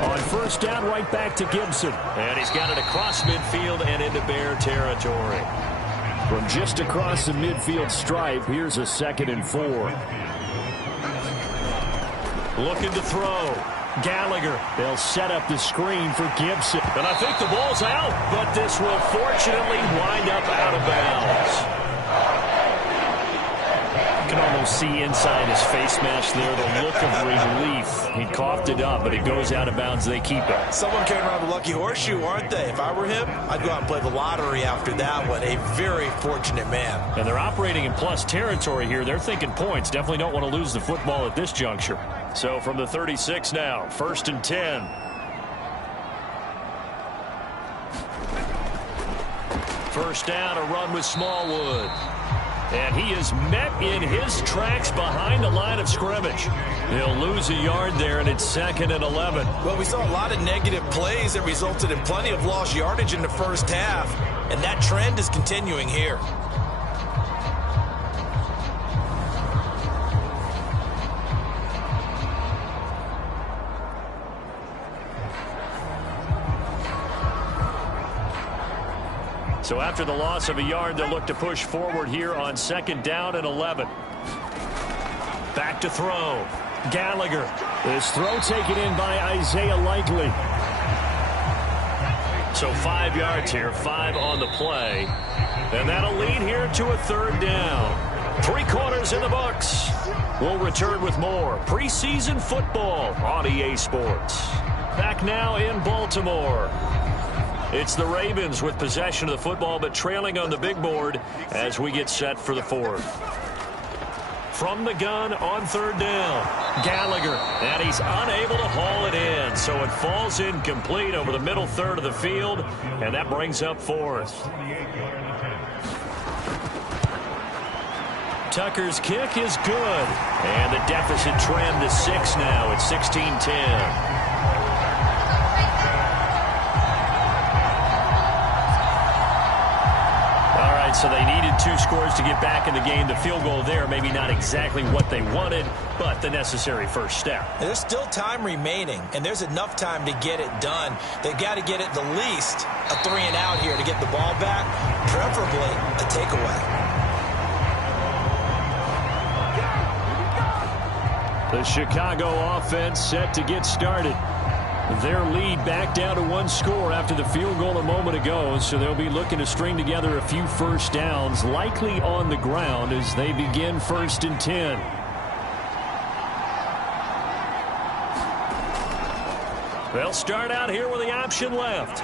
On 1st down, right back to Gibson. And he's got it across midfield and into Bear territory. From just across the midfield stripe, here's a 2nd and 4. Looking to throw. Gallagher. They'll set up the screen for Gibson. And I think the ball's out, but this will fortunately wind up out of bounds. You can almost see inside his face mask there the look of relief. He coughed it up, but it goes out of bounds. They keep it. Someone came around the lucky horseshoe, aren't they? If I were him, I'd go out and play the lottery after that one. A very fortunate man. And they're operating in plus territory here. They're thinking points. Definitely don't want to lose the football at this juncture. So from the 36 now, 1st and 10. First down, a run with Smallwood. And he is met in his tracks behind the line of scrimmage. He'll lose a yard there, and it's 2nd and 11. Well, we saw a lot of negative plays that resulted in plenty of lost yardage in the first half, and that trend is continuing here. So after the loss of a yard, they'll look to push forward here on 2nd down and 11. Back to throw. Gallagher. This throw taken in by Isaiah Likely. So 5 yards here, 5 on the play. And that'll lead here to a 3rd down. 3 quarters in the books. We'll return with more preseason football on EA Sports. Back now in Baltimore. It's the Ravens with possession of the football, but trailing on the big board as we get set for the 4th. From the gun on 3rd down, Gallagher, and he's unable to haul it in, so it falls incomplete over the middle third of the field, and that brings up 4th. Tucker's kick is good, and the deficit trimmed to 6 now at 16-10. So they needed 2 scores to get back in the game. The field goal there, maybe not exactly what they wanted, but the necessary first step. There's still time remaining, and there's enough time to get it done. They've got to get it the least a 3 and out here to get the ball back, preferably a takeaway. The Chicago offense set to get started. Their lead back down to one score after the field goal a moment ago, so they'll be looking to string together a few first downs, likely on the ground as they begin 1st and 10. They'll start out here with the option left.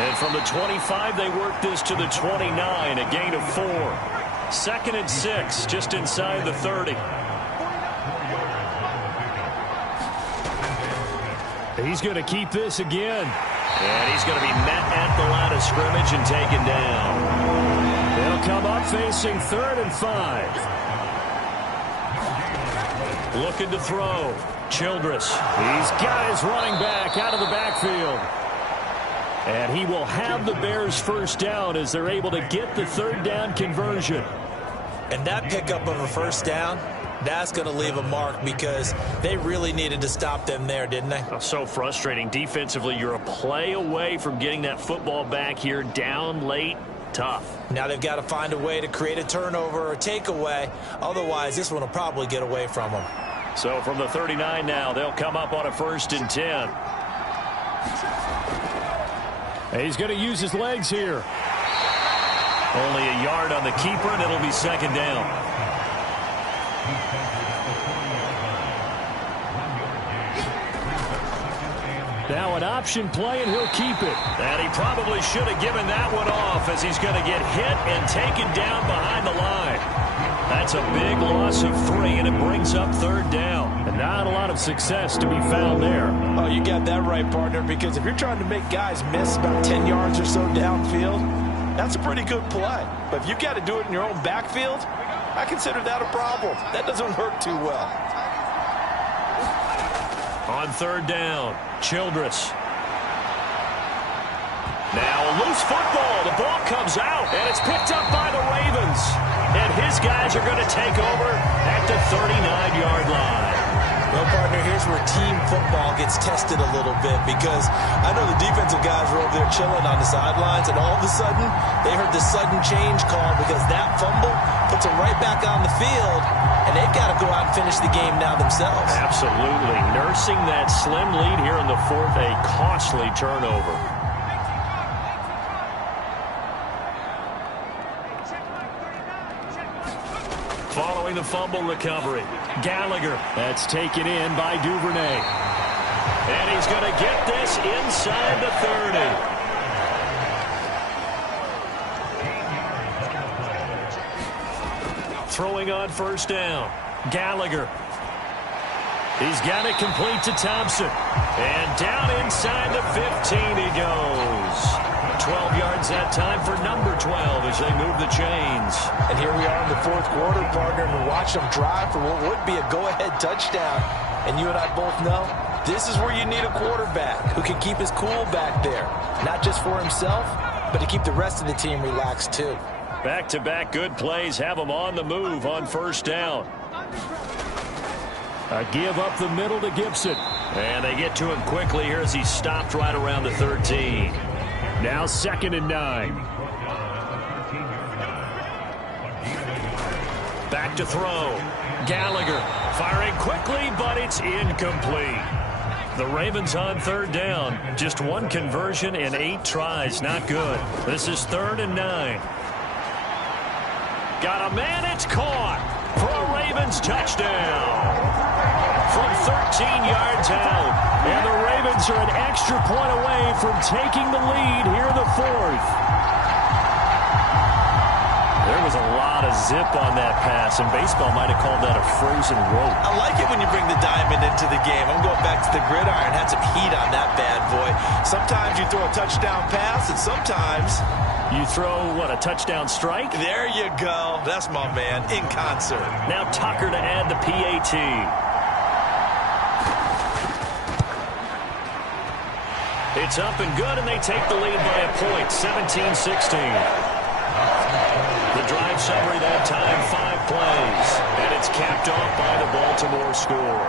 And from the 25, they work this to the 29, a gain of 4. 2nd and 6, just inside the 30. He's going to keep this again. And he's going to be met at the line of scrimmage and taken down. They'll come up facing 3rd and 5. Looking to throw. Childress. He's got his running back out of the backfield. And he will have the Bears first down as they're able to get the 3rd down conversion. And that pickup of a first down, that's going to leave a mark because they really needed to stop them there, didn't they? Oh, so frustrating. Defensively, you're a play away from getting that football back here down late. Tough. Now they've got to find a way to create a turnover or a takeaway. Otherwise, this one will probably get away from them. So from the 39 now, they'll come up on a 1st and 10. He's going to use his legs here. Only a yard on the keeper, and it'll be 2nd down. Now an option play, and he'll keep it. And he probably should have given that one off as he's going to get hit and taken down behind the line. That's a big loss of 3, and it brings up 3rd down. And not a lot of success to be found there. Oh, you got that right, partner, because if you're trying to make guys miss about 10 yards or so downfield, that's a pretty good play. But if you've got to do it in your own backfield, I consider that a problem. That doesn't work too well. On 3rd down, Childress. Now a loose football. The ball comes out, and it's picked up by the Ravens. And his guys are going to take over at the 39-yard line. Well, partner, here's where team football gets tested a little bit because I know the defensive guys were over there chilling on the sidelines, and all of a sudden, they heard the sudden change call because that fumble puts them right back on the field, and they've got to go out and finish the game now themselves. Absolutely. Nursing that slim lead here in the 4th, a costly turnover. Following the fumble recovery, Gallagher. That's taken in by Duvernay. And he's going to get this inside the 30. Throwing on 1st down, Gallagher. He's got it complete to Thompson. And down inside the 15 he goes. 12 yards that time for number 12 as they move the chains. And here we are in the 4th quarter, partner, and watch them drive for what would be a go-ahead touchdown. And you and I both know this is where you need a quarterback who can keep his cool back there. Not just for himself, but to keep the rest of the team relaxed too. Back-to-back good plays have them on the move on 1st down. A give up the middle to Gibson. And they get to him quickly here as he's stopped right around the 13. Now 2nd and 9. Back to throw. Gallagher firing quickly, but it's incomplete. The Ravens on 3rd down. Just one conversion in 8 tries. Not good. This is 3rd and 9. Got a man. It's caught for a Ravens touchdown. From 13 yards out. And the Ravens are an extra point away from taking the lead here in the 4th. There was a lot of zip on that pass, and baseball might have called that a frozen rope. I like it when you bring the diamond into the game. I'm going back to the gridiron. Had some heat on that bad boy. Sometimes you throw a touchdown pass, and sometimes you throw, what, a touchdown strike? There you go. That's my man, in concert. Now Tucker to add the PAT. It's up and good, and they take the lead by a point, 17-16. The drive summary that time, 5 plays. And it's capped off by the Baltimore score.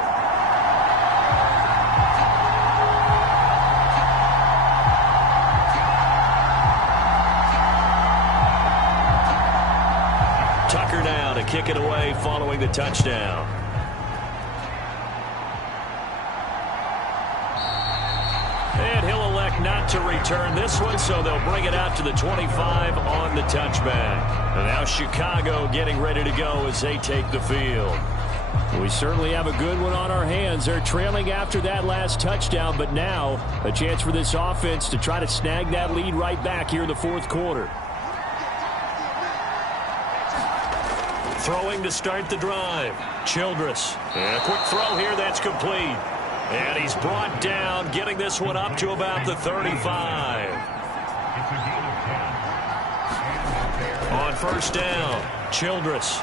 Tucker now to kick it away following the touchdown. set to return this one, so they'll bring it out to the 25 on the touchback. And now Chicago getting ready to go as they take the field. We certainly have a good one on our hands. They're trailing after that last touchdown, but now a chance for this offense to try to snag that lead right back here in the fourth quarter. Throwing to start the drive. Childress. And a quick throw here that's complete. And he's brought down, getting this one up to about the 35. On first down, Childress.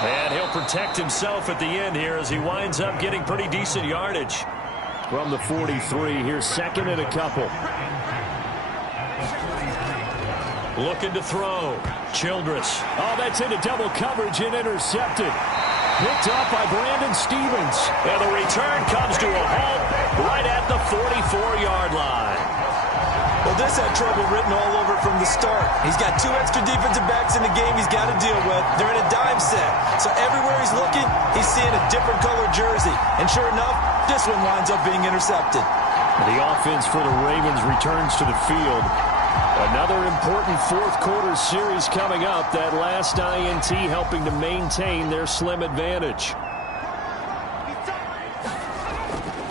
And he'll protect himself at the end here as he winds up getting pretty decent yardage. From the 43, here's second and a couple. Looking to throw. Childress. Oh, that's into double coverage and intercepted. Picked up by Brandon Stevens. And the return comes to a halt right at the 44-yard line. Well, this had trouble written all over from the start. He's got 2 extra defensive backs in the game he's got to deal with. They're in a dime set. So everywhere he's looking, he's seeing a different color jersey. And sure enough, this one winds up being intercepted. The offense for the Ravens returns to the field. Another important fourth quarter series coming up. That last INT helping to maintain their slim advantage.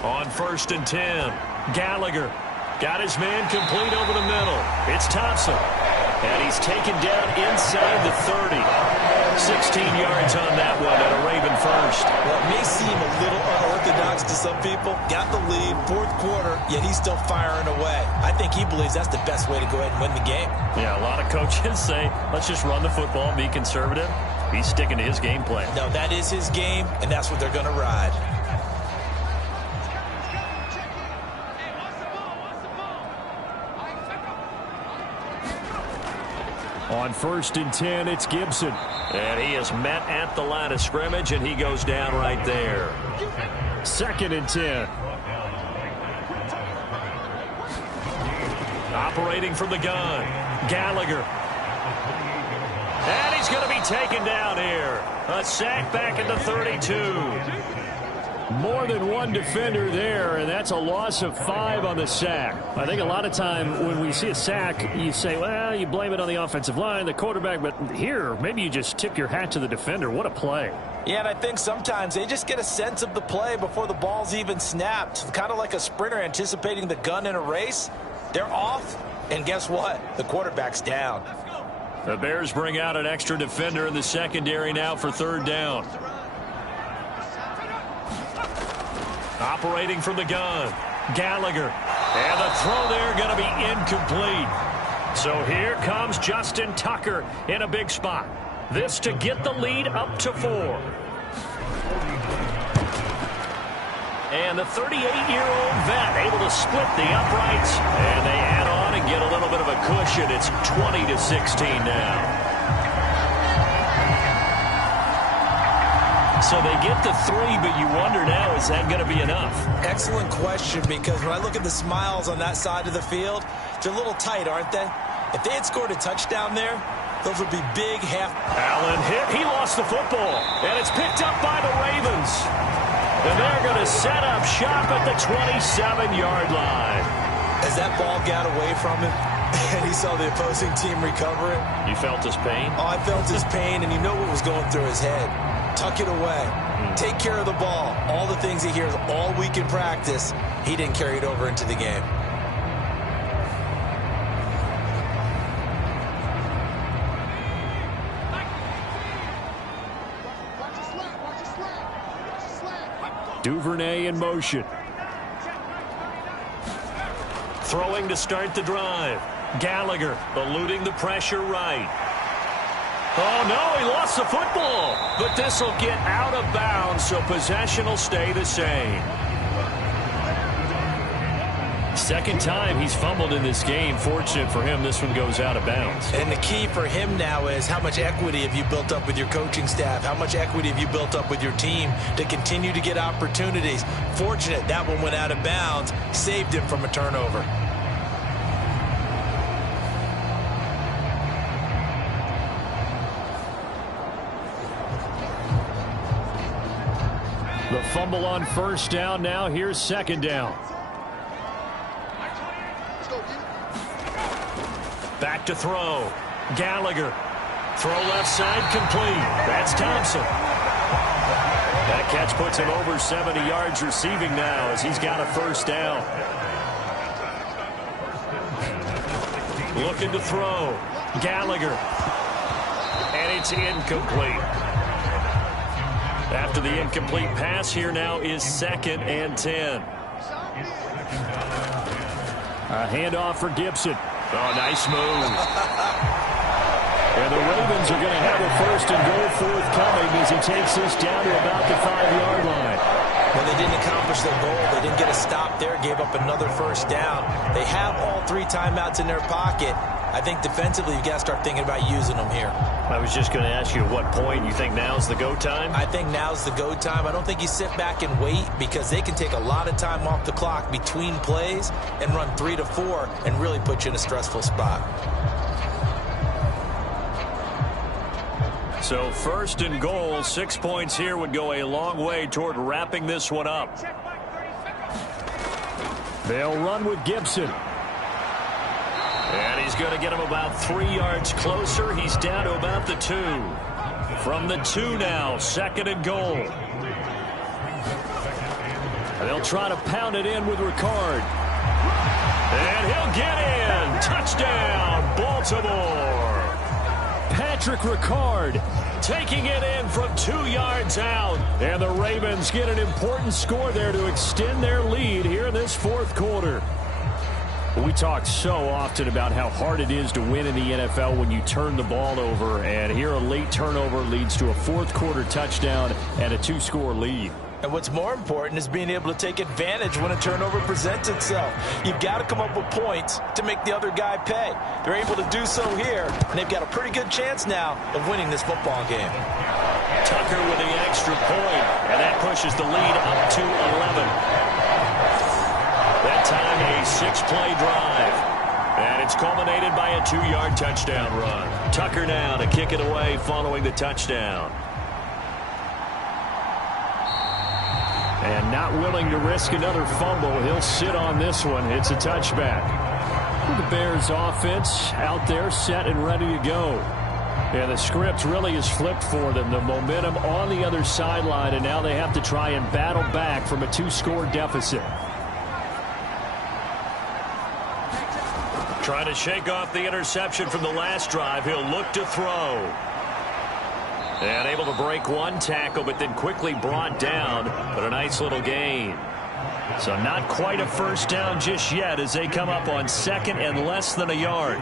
On first and 10, Gallagher. Got his man complete over the middle. It's Thompson. And he's taken down inside the 30. 16 yards on that one at a Raven first. Well, it may seem a little unorthodox to some people. Got the lead, fourth quarter, yet he's still firing away. I think he believes that's the best way to go ahead and win the game. Yeah, a lot of coaches say, let's just run the football and be conservative. He's sticking to his game plan. No, that is his game, and that's what they're going to ride. On first and 10, it's Gibson. And he is met at the line of scrimmage, and he goes down right there. Second and 10. Operating from the gun, Gallagher. And he's going to be taken down here. A sack back at the 32. More than one defender there, and that's a loss of 5 on the sack. I think a lot of time when we see a sack, you say, well, you blame it on the offensive line, the quarterback, but here, maybe you just tip your hat to the defender. What a play. Yeah, and I think sometimes they just get a sense of the play before the ball's even snapped. Kind of like a sprinter anticipating the gun in a race. They're off, and guess what? The quarterback's down. The Bears bring out an extra defender in the secondary now for third down. Operating from the gun, Gallagher. And the throw there going to be incomplete. So here comes Justin Tucker in a big spot. This to get the lead up to 4. And the 38-year-old vet able to split the uprights. And they add on and get a little bit of a cushion. It's 20-16 now. So they get the 3, but you wonder now, is that going to be enough? Excellent question, because when I look at the smiles on that side of the field, they're a little tight, aren't they? If they had scored a touchdown there, those would be big half. Allen hit. He lost the football, and it's picked up by the Ravens. And they're going to set up shop at the 27-yard line. As that ball got away from him, and he saw the opposing team recover it. You felt his pain? Oh, I felt his pain, and you know what was going through his head. Tuck it away. Take care of the ball. All the things he hears all week in practice, he didn't carry it over into the game. Duvernay in motion. Throwing to start the drive. Gallagher eluding the pressure right. Oh, no, he lost the football. But this will get out of bounds, so possession will stay the same. Second time he's fumbled in this game. Fortunate for him, this one goes out of bounds. And the key for him now is how much equity have you built up with your coaching staff? How much equity have you built up with your team to continue to get opportunities? Fortunate that one went out of bounds, saved him from a turnover. The fumble on first down. Now here's second down. to throw. Gallagher. Throw left side complete. That's Thompson. That catch puts him over 70 yards receiving now as he's got a first down. Looking to throw. Gallagher. And it's incomplete. After the incomplete pass, here now is 2nd and 10. A handoff for Gibson. Oh, nice move. And the Ravens are going to have a 1st and goal forthcoming as he takes this down to about the 5-yard line. Well, they didn't accomplish their goal. They didn't get a stop there, gave up another first down. They have all 3 timeouts in their pocket. I think defensively you've got to start thinking about using them here. I was just going to ask you at what point you think now's the go time? I think now's the go time. I don't think you sit back and wait because they can take a lot of time off the clock between plays and run 3 to 4 and really put you in a stressful spot. So 1st and goal, 6 points here would go a long way toward wrapping this one up. They'll run with Gibson. And he's going to get him about 3 yards closer. He's down to about the 2. From the 2 now, 2nd and goal. And they'll try to pound it in with Ricard. And he'll get in. Touchdown, Baltimore. Patrick Ricard taking it in from 2 yards out. And the Ravens get an important score there to extend their lead here in this 4th quarter. We talk so often about how hard it is to win in the NFL when you turn the ball over. And here a late turnover leads to a 4th quarter touchdown and a 2-score lead. And what's more important is being able to take advantage when a turnover presents itself. You've got to come up with points to make the other guy pay. They're able to do so here, and they've got a pretty good chance now of winning this football game. Tucker with the extra point, and that pushes the lead up to 11. That time a 6-play drive. And it's culminated by a 2-yard touchdown run. Tucker now to kick it away following the touchdown. And not willing to risk another fumble, he'll sit on this one. It's a touchback. The Bears offense out there set and ready to go. And the script really is flipped for them. The momentum on the other sideline, and now they have to try and battle back from a 2-score deficit. Trying to shake off the interception from the last drive. He'll look to throw. And able to break one tackle, but then quickly brought down. But a nice little gain. So not quite a first down just yet as they come up on 2nd and less than a yard.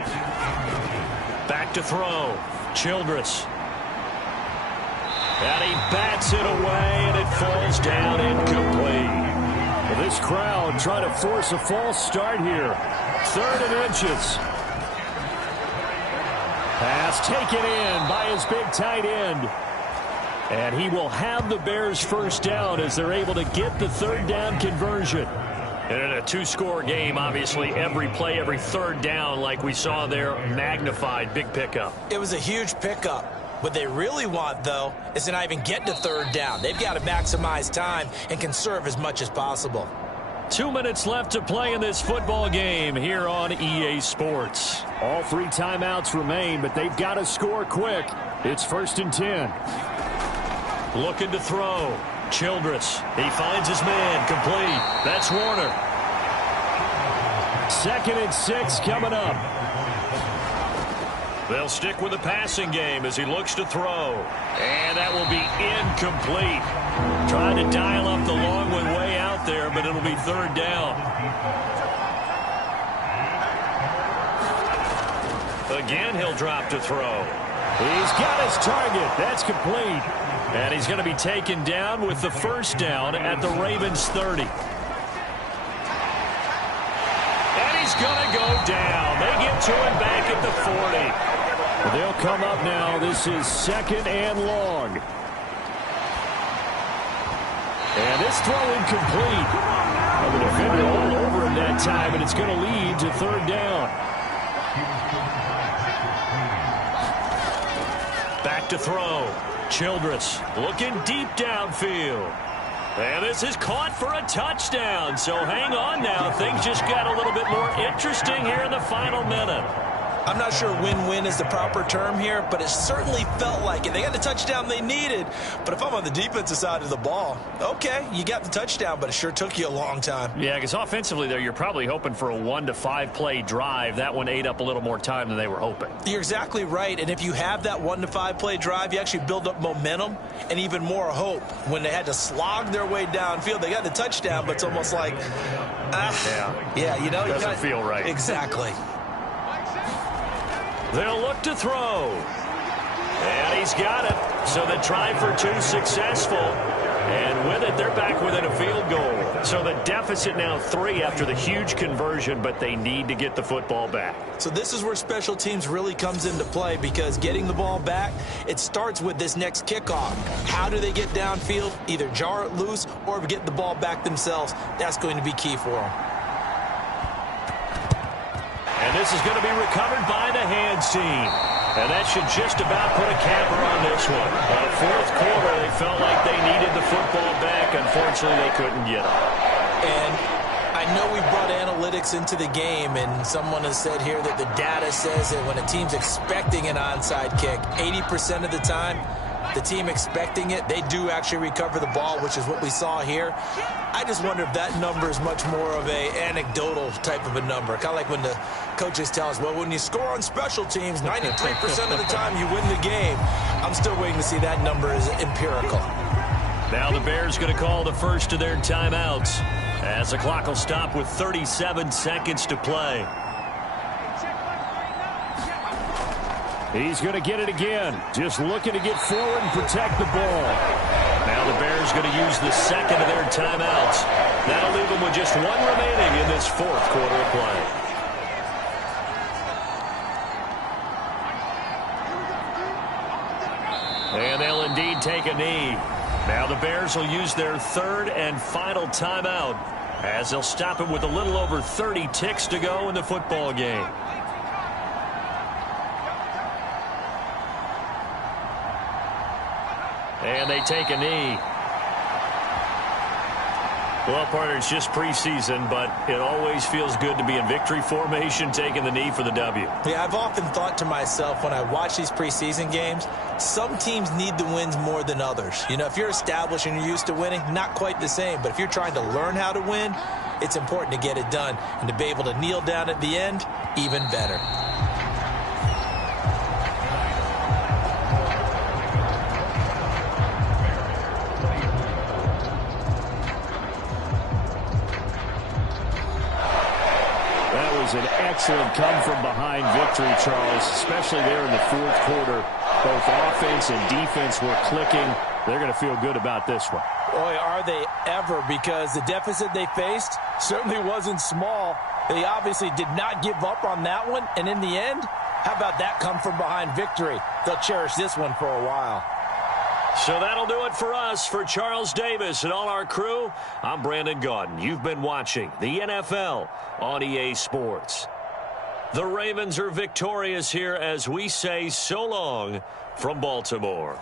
Back to throw. Childress. And he bats it away, and it falls down incomplete. Well, this crowd trying to force a false start here. 3rd and inches. Pass taken in by his big tight end. And he will have the Bears first down as they're able to get the 3rd down conversion. And in a 2-score game, obviously every play, every 3rd down like we saw there, magnified, big pickup. It was a huge pickup. What they really want, though, is to not even get to 3rd down. They've got to maximize time and conserve as much as possible. 2 minutes left to play in this football game here on EA Sports. All 3 timeouts remain, but they've got to score quick. It's 1st and 10. Looking to throw. Childress. He finds his man. Complete. That's Warner. 2nd and 6 coming up. They'll stick with the passing game as he looks to throw. And that will be incomplete. Trying to dial up the long one way out there, but it'll be 3rd down. Again, he'll drop to throw. He's got his target. That's complete. And he's going to be taken down with the first down at the Ravens 30. And he's going to go down. They get to him back at the 40. They'll come up now. This is 2nd and long. And this throw incomplete. Well, the defender all over him that time, and it's going to lead to 3rd down. Back to throw. Childress looking deep downfield. And this is caught for a touchdown. So hang on now. Things just got a little bit more interesting here in the final minute. I'm not sure win-win is the proper term here, but it certainly felt like it. They got the touchdown they needed, but if I'm on the defensive side of the ball, okay, you got the touchdown, but it sure took you a long time. Yeah, because offensively there, you're probably hoping for a 1 to 5 play drive. That one ate up a little more time than they were hoping. You're exactly right, and if you have that 1 to 5 play drive, you actually build up momentum and even more hope. When they had to slog their way downfield, they got the touchdown, but it's almost like, doesn't feel right. Exactly. They'll look to throw. And he's got it. So the try for 2 successful. And with it, they're back within a field goal. So the deficit now 3 after the huge conversion, but they need to get the football back. So this is where special teams really comes into play, because getting the ball back, it starts with this next kickoff. How do they get downfield? Either jar it loose or get the ball back themselves. That's going to be key for them. And this is going to be recovered by the hands team. And that should just about put a capper on this one. Fourth quarter, they felt like they needed the football back. Unfortunately, they couldn't get it. And I know we brought analytics into the game, and someone has said here that the data says that when a team's expecting an onside kick, 80% of the time, the team expecting it, they do actually recover the ball, which is what we saw here. I just wonder if that number is much more of a anecdotal type of a number. Kind of like when the coaches tell us, well, when you score on special teams, 93% of the time you win the game. I'm still waiting to see that number is empirical. Now the Bears going to call the first of their timeouts as the clock will stop with 37 seconds to play. He's going to get it again. Just looking to get forward and protect the ball. Now the Bears going to use the second of their timeouts. That'll leave them with just 1 remaining in this fourth quarter of play. And they'll indeed take a knee. Now the Bears will use their third and final timeout as they'll stop it with a little over 30 ticks to go in the football game. And they take a knee. Well, partner, it's just preseason, but it always feels good to be in victory formation, taking the knee for the W. Yeah, I've often thought to myself when I watch these preseason games, some teams need the wins more than others. You know, if you're established and you're used to winning, not quite the same. But if you're trying to learn how to win, it's important to get it done. And to be able to kneel down at the end, even better. An excellent come-from-behind victory, Charles, especially there in the fourth quarter. Both offense and defense were clicking. They're going to feel good about this one. Boy, are they ever, because the deficit they faced certainly wasn't small. They obviously did not give up on that one, and in the end, how about that come-from-behind victory? They'll cherish this one for a while. So that'll do it for us. For Charles Davis and all our crew, I'm Brandon Gaudin. You've been watching the NFL on EA Sports. The Ravens are victorious here as we say so long from Baltimore.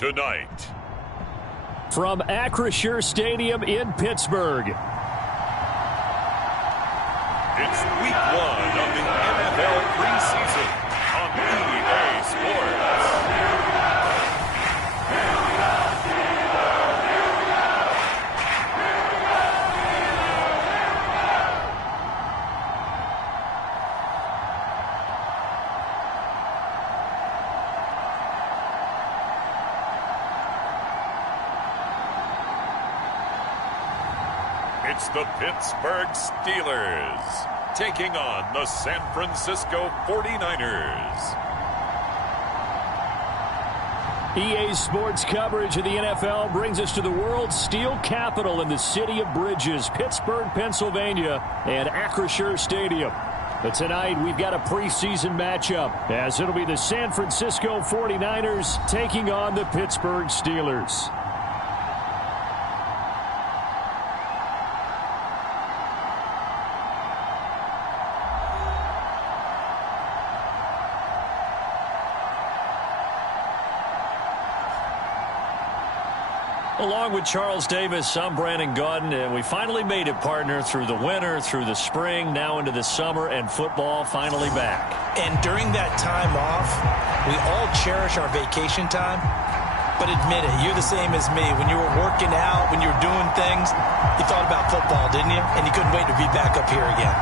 tonight. From Acrisure Stadium in Pittsburgh. It's week 1 of the NFL preseason on EA Sports. It's the Pittsburgh Steelers taking on the San Francisco 49ers. EA Sports coverage of the NFL brings us to the world's steel capital in the city of bridges, Pittsburgh, Pennsylvania, and Acrisure Stadium. But tonight we've got a preseason matchup, as it'll be the San Francisco 49ers taking on the Pittsburgh Steelers. Along with Charles Davis, I'm Brandon Gaudin, and we finally made it, partner, through the winter, through the spring, now into the summer, and football finally back. And during that time off, we all cherish our vacation time. But admit it, you're the same as me. When you were working out, when you were doing things, you thought about football, didn't you? And you couldn't wait to be back up here again.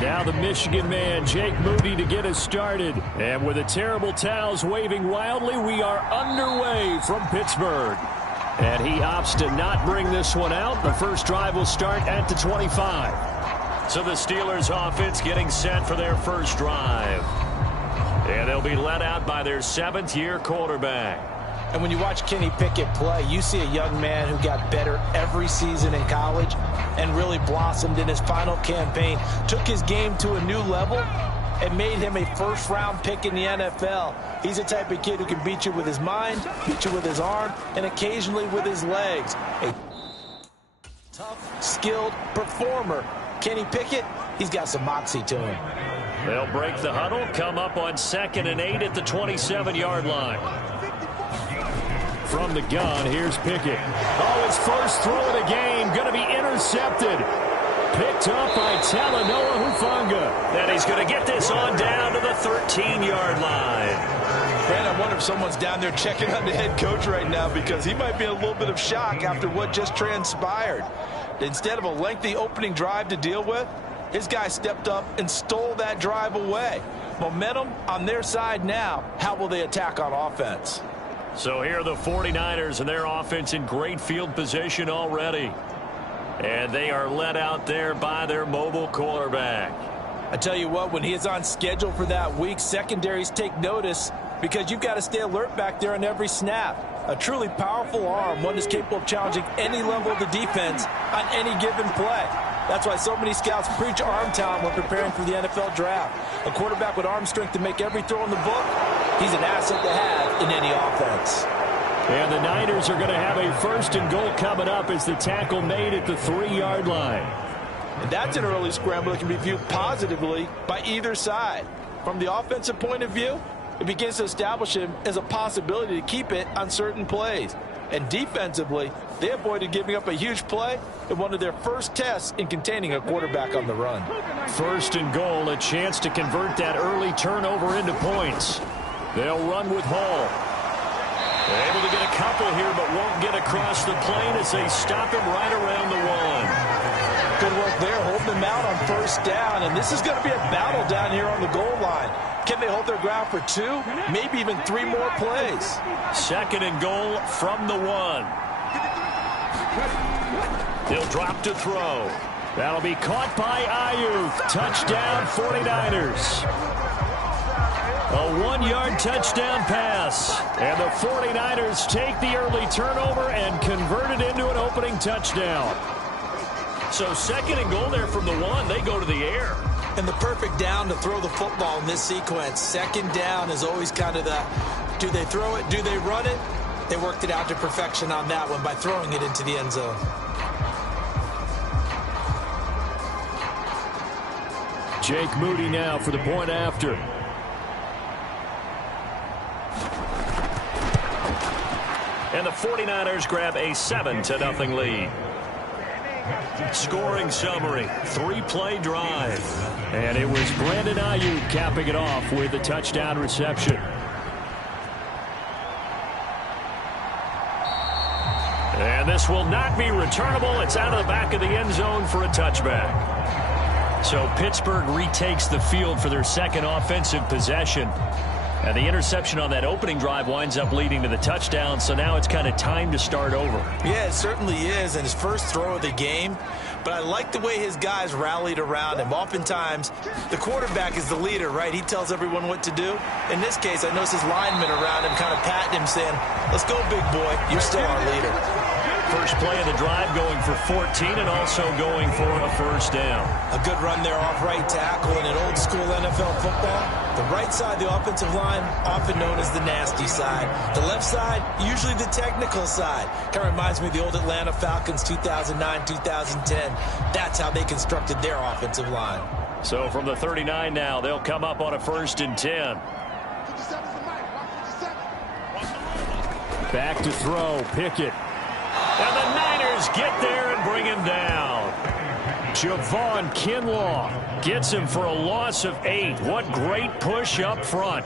Now the Michigan man, Jake Moody, to get us started. And with the terrible towels waving wildly, we are underway from Pittsburgh. And he opts to not bring this one out. The first drive will start at the 25. So the Steelers offense getting set for their first drive. And they'll be led out by their 7th-year quarterback. And when you watch Kenny Pickett play, you see a young man who got better every season in college and really blossomed in his final campaign, took his game to a new level, and made him a first-round pick in the NFL. He's the type of kid who can beat you with his mind, beat you with his arm, and occasionally with his legs. A tough, skilled performer. Kenny Pickett, he's got some moxie to him. They'll break the huddle, come up on 2nd and 8 at the 27-yard line. From the gun, here's Pickett. Oh, his first throw of the game, going to be intercepted. Picked up by Talanoa Hufanga. And he's going to get this on down to the 13-yard line. Brad, I wonder if someone's down there checking on the head coach right now, because he might be in a little bit of shock after what just transpired. Instead of a lengthy opening drive to deal with, his guy stepped up and stole that drive away. Momentum on their side now. How will they attack on offense? So here are the 49ers and their offense in great field position already. And they are led out there by their mobile quarterback. I tell you what, when he is on schedule for that week, secondaries take notice, because you've got to stay alert back there on every snap. A truly powerful arm, one that's capable of challenging any level of the defense on any given play. That's why so many scouts preach arm talent when preparing for the NFL draft. A quarterback with arm strength to make every throw in the book, he's an asset to have in any offense. And the Niners are going to have a 1st and goal coming up as the tackle made at the 3-yard line. And that's an early scramble that can be viewed positively by either side. From the offensive point of view, it begins to establish him as a possibility to keep it on certain plays. And defensively, they avoided giving up a huge play in one of their first tests in containing a quarterback on the run. 1st and goal, a chance to convert that early turnover into points. They'll run with Hall. Able to get a couple here, but won't get across the plane as they stop him right around the 1. Good work there, holding him out on first down. And this is going to be a battle down here on the goal line. Can they hold their ground for 2, maybe even 3 more plays? 2nd and goal from the 1. He'll drop to throw. That'll be caught by Ayuk. Touchdown, 49ers. A 1-yard touchdown pass. And the 49ers take the early turnover and convert it into an opening touchdown. So 2nd and goal there from the 1. They go to the air. And the perfect down to throw the football in this sequence. 2nd down is always kind of the, do they throw it, do they run it? They worked it out to perfection on that one by throwing it into the end zone. Jake Moody now for the point after. And the 49ers grab a 7-0 lead. Scoring summary, 3-play drive. And it was Brandon Ayuk capping it off with a touchdown reception. And this will not be returnable. It's out of the back of the end zone for a touchback. So Pittsburgh retakes the field for their 2nd offensive possession. And the interception on that opening drive winds up leading to the touchdown, so now it's kind of time to start over. Yeah, it certainly is, and his first throw of the game. But I like the way his guys rallied around him. Oftentimes, the quarterback is the leader, right? He tells everyone what to do. In this case, I noticed his linemen around him kind of patting him, saying, let's go, big boy. You're still our leader. First play of the drive going for 14 and also going for a first down. A good run there off right tackle in an old school NFL football. The right side, the offensive line, often known as the nasty side. The left side, usually the technical side. Kind of reminds me of the old Atlanta Falcons 2009, 2010. That's how they constructed their offensive line. So from the 39 now, they'll come up on a 1st and 10. Back to throw, Pickett. And the Niners get there and bring him down. Javon Kinlaw gets him for a loss of 8. What great push up front.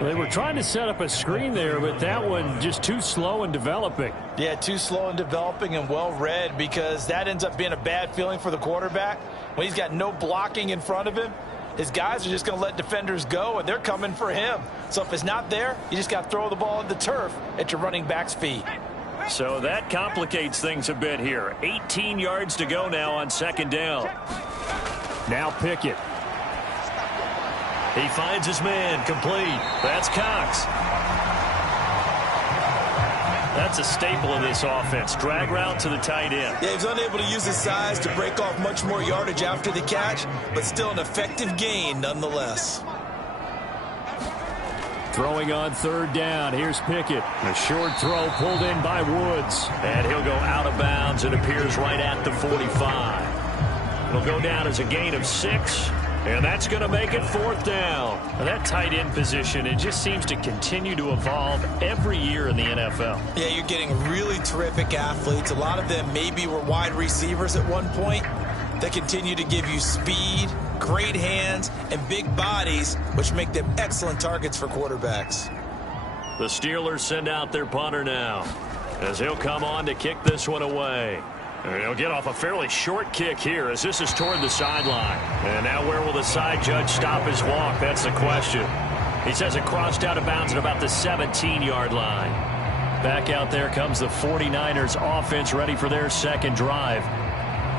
They were trying to set up a screen there, but that one just too slow in developing. Yeah, too slow in developing and well read, because that ends up being a bad feeling for the quarterback. When he's got no blocking in front of him, his guys are just going to let defenders go, and they're coming for him. So if it's not there, you just got to throw the ball at the turf at your running back's feet. So that complicates things a bit here. 18 yards to go now on 2nd down. Now Pickett. He finds his man, complete. That's Cox. That's a staple of this offense. Drag route to the tight end. Yeah, he's unable to use his size to break off much more yardage after the catch, but still an effective gain nonetheless. Throwing on 3rd down. Here's Pickett. A short throw pulled in by Woods. And he'll go out of bounds. It appears right at the 45. It'll go down as a gain of 6. And that's going to make it 4th down. Now that tight end position, it just seems to continue to evolve every year in the NFL. Yeah, you're getting really terrific athletes. A lot of them maybe were wide receivers at one point. They continue to give you speed, great hands, and big bodies, which make them excellent targets for quarterbacks. The Steelers send out their punter now, as he'll come on to kick this one away. And he'll get off a fairly short kick here, as this is toward the sideline. And now where will the side judge stop his walk? That's the question. He says it crossed out of bounds at about the 17-yard line. Back out there comes the 49ers offense, ready for their 2nd drive.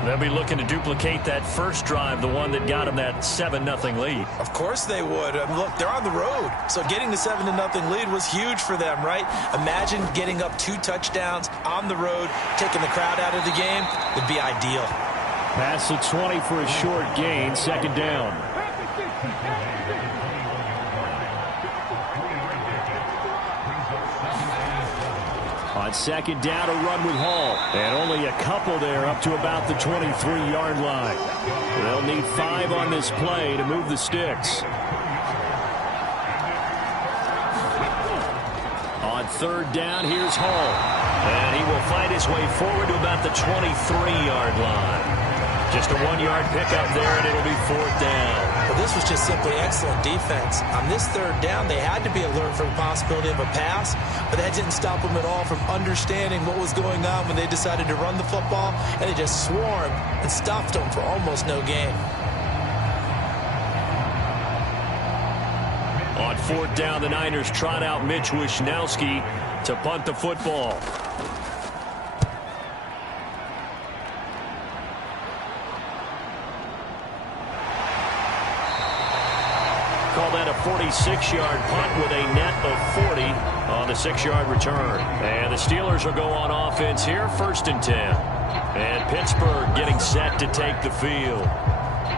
They'll be looking to duplicate that first drive, the one that got them that 7-0 lead. Of course they would. Look, they're on the road, so getting the 7-0 lead was huge for them, right? Imagine getting up 2 touchdowns on the road, taking the crowd out of the game. Would be ideal. Pass the 20 for a short gain, 2nd down. On 2nd down, a run with Hall. And only a couple there up to about the 23-yard line. They'll need 5 on this play to move the sticks. On 3rd down, here's Hall. And he will find his way forward to about the 23-yard line. Just a 1-yard pickup there, and it'll be 4th down. Well, this was just simply excellent defense. On this 3rd down, they had to be alert for the possibility of a pass, but that didn't stop them at all from understanding what was going on when they decided to run the football, and they just swarmed and stuffed them for almost no gain. On 4th down, the Niners trot out Mitch Wishnowski to punt the football. Call that a 46-yard punt with a net of 40 on the 6-yard return. And the Steelers will go on offense here, 1st and 10. And Pittsburgh getting set to take the field.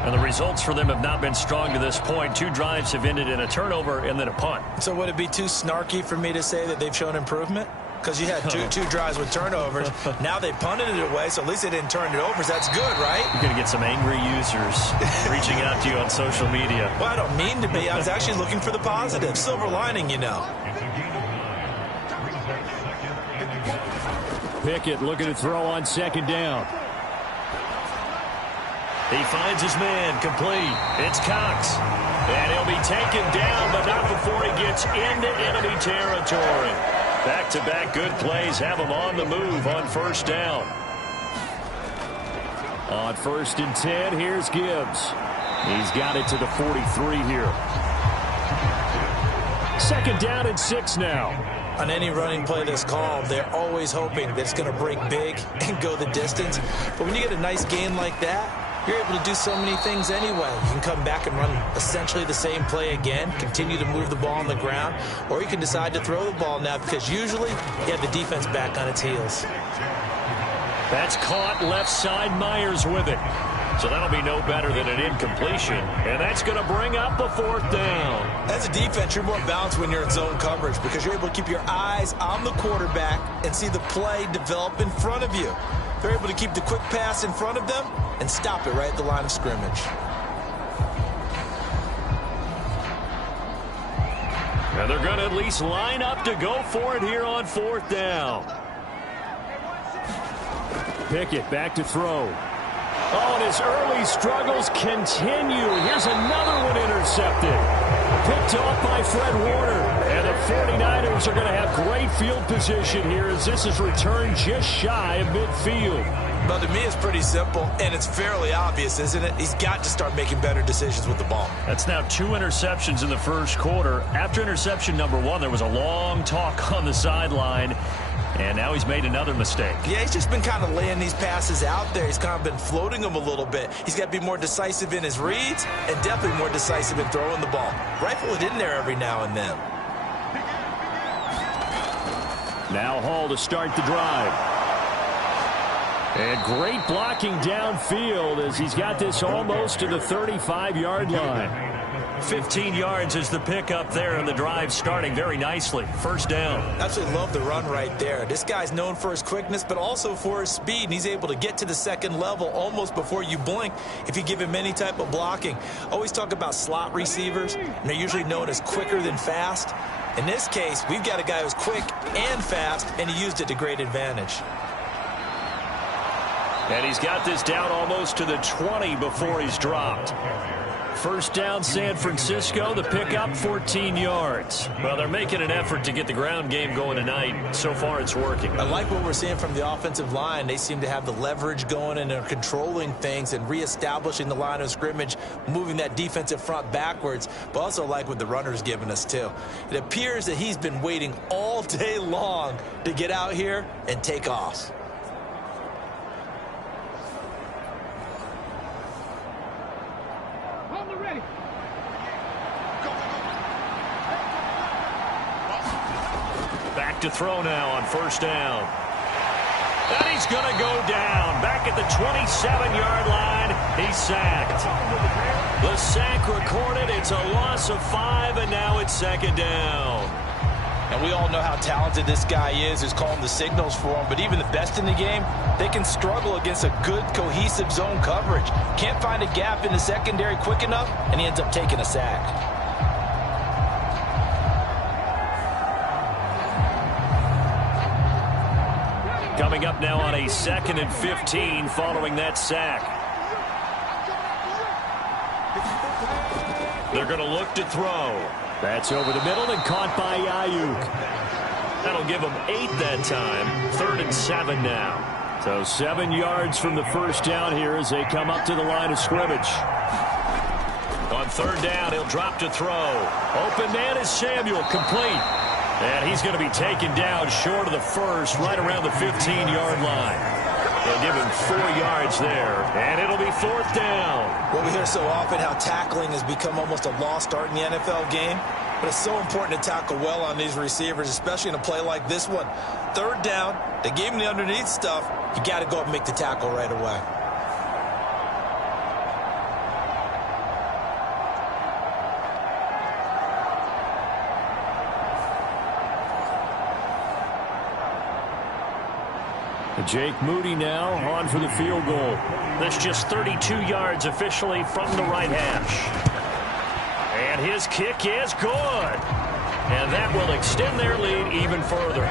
And the results for them have not been strong to this point. 2 drives have ended in a turnover and then a punt. So would it be too snarky for me to say that they've shown improvement? Because you had two drives with turnovers. Now they punted it away, so at least they didn't turn it over. So that's good, right? You're going to get some angry users reaching out to you on social media. Well, I don't mean to be. I was actually looking for the positive. Silver lining, you know. Pickett looking to throw on 2nd down. He finds his man, complete. It's Cox. And he'll be taken down, but not before he gets into enemy territory. Back-to-back good plays have him on the move on 1st down. On 1st and 10, here's Gibbs. He's got it to the 43 here. 2nd down and 6 now. On any running play that's called, they're always hoping that it's going to break big and go the distance. But when you get a nice gain like that, you're able to do so many things anyway. You can come back and run essentially the same play again, continue to move the ball on the ground, or you can decide to throw the ball now because usually you have the defense back on its heels. That's caught left side. Myers with it. So that'll be no better than an incompletion. And that's going to bring up a 4th down. As a defense, you're more balanced when you're in zone coverage because you're able to keep your eyes on the quarterback and see the play develop in front of you. They're able to keep the quick pass in front of them and stop it right at the line of scrimmage. And they're going to at least line up to go for it here on 4th down. Pickett back to throw. Oh, and his early struggles continue. Here's another one intercepted. Picked off by Fred Warner. And the 49ers are going to have great field position here as this is returned just shy of midfield. But to me, it's pretty simple, and it's fairly obvious, isn't it? He's got to start making better decisions with the ball. That's now 2 interceptions in the 1st quarter. After interception number 1, there was a long talk on the sideline, and now he's made another mistake. Yeah, he's just been kind of laying these passes out there. He's kind of been floating them a little bit. He's got to be more decisive in his reads and definitely more decisive in throwing the ball. Rifle it in there every now and then. Now Hall to start the drive. And great blocking downfield as he's got this almost to the 35-yard line. 15 yards is the pickup there, and the drive starting very nicely. 1st down. Absolutely love the run right there. This guy's known for his quickness, but also for his speed. And he's able to get to the 2nd level almost before you blink if you give him any type of blocking. Always talk about slot receivers, and they're usually known as quicker than fast. In this case, we've got a guy who's quick and fast, and he used it to great advantage. And he's got this down almost to the 20 before he's dropped. 1st down, San Francisco. The pickup, 14 yards. Well, they're making an effort to get the ground game going tonight. So far, it's working. I like what we're seeing from the offensive line. They seem to have the leverage going and are controlling things and reestablishing the line of scrimmage, moving that defensive front backwards. But also like what the runner's giving us, too. It appears that he's been waiting all day long to get out here and take off. Back to throw now on 1st down. And he's going to go down. Back at the 27-yard line. He's sacked. The sack recorded. It's a loss of 5, and now it's 2nd down. And we all know how talented this guy is who's calling the signals for him. But even the best in the game, they can struggle against a good, cohesive zone coverage. Can't find a gap in the secondary quick enough, and he ends up taking a sack. Coming up now on a 2nd and 15 following that sack. they're going to look to throw. That's over the middle and caught by Ayuk. That'll give them 8 that time. 3rd and 7 now. So 7 yards from the first down here as they come up to the line of scrimmage. On 3rd down, he'll drop to throw. Open man is Samuel, complete. And he's going to be taken down short of the first, right around the 15-yard line. They'll give him 4 yards there, and it'll be 4th down. Well, we hear so often how tackling has become almost a lost art in the NFL game. But it's so important to tackle well on these receivers, especially in a play like this one. 3rd down, they gave him the underneath stuff. You got to go up and make the tackle right away. Jake Moody now on for the field goal. That's just 32 yards officially from the right hash. And his kick is good. And that will extend their lead even further.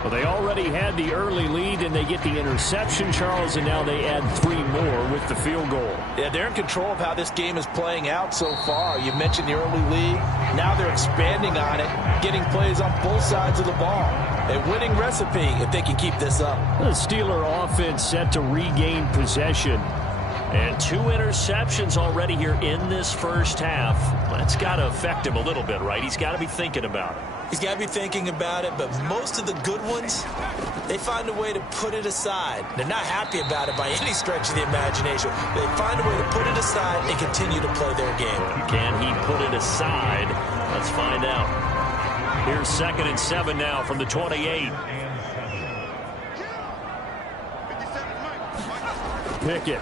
Well, they already had the early lead, and they get the interception, Charles, and now they add 3 more with the field goal. Yeah, they're in control of how this game is playing out so far. You mentioned the early lead. Now they're expanding on it, getting plays on both sides of the ball. A winning recipe if they can keep this up. The Steeler offense set to regain possession. And 2 interceptions already here in this first half. That's got to affect him a little bit, right? He's got to be thinking about it. He's got to be thinking about it, but most of the good ones, they find a way to put it aside. They're not happy about it by any stretch of the imagination. They find a way to put it aside and continue to play their game. Can he put it aside? Let's find out. Here's 2nd and 7 now from the 28. Pickett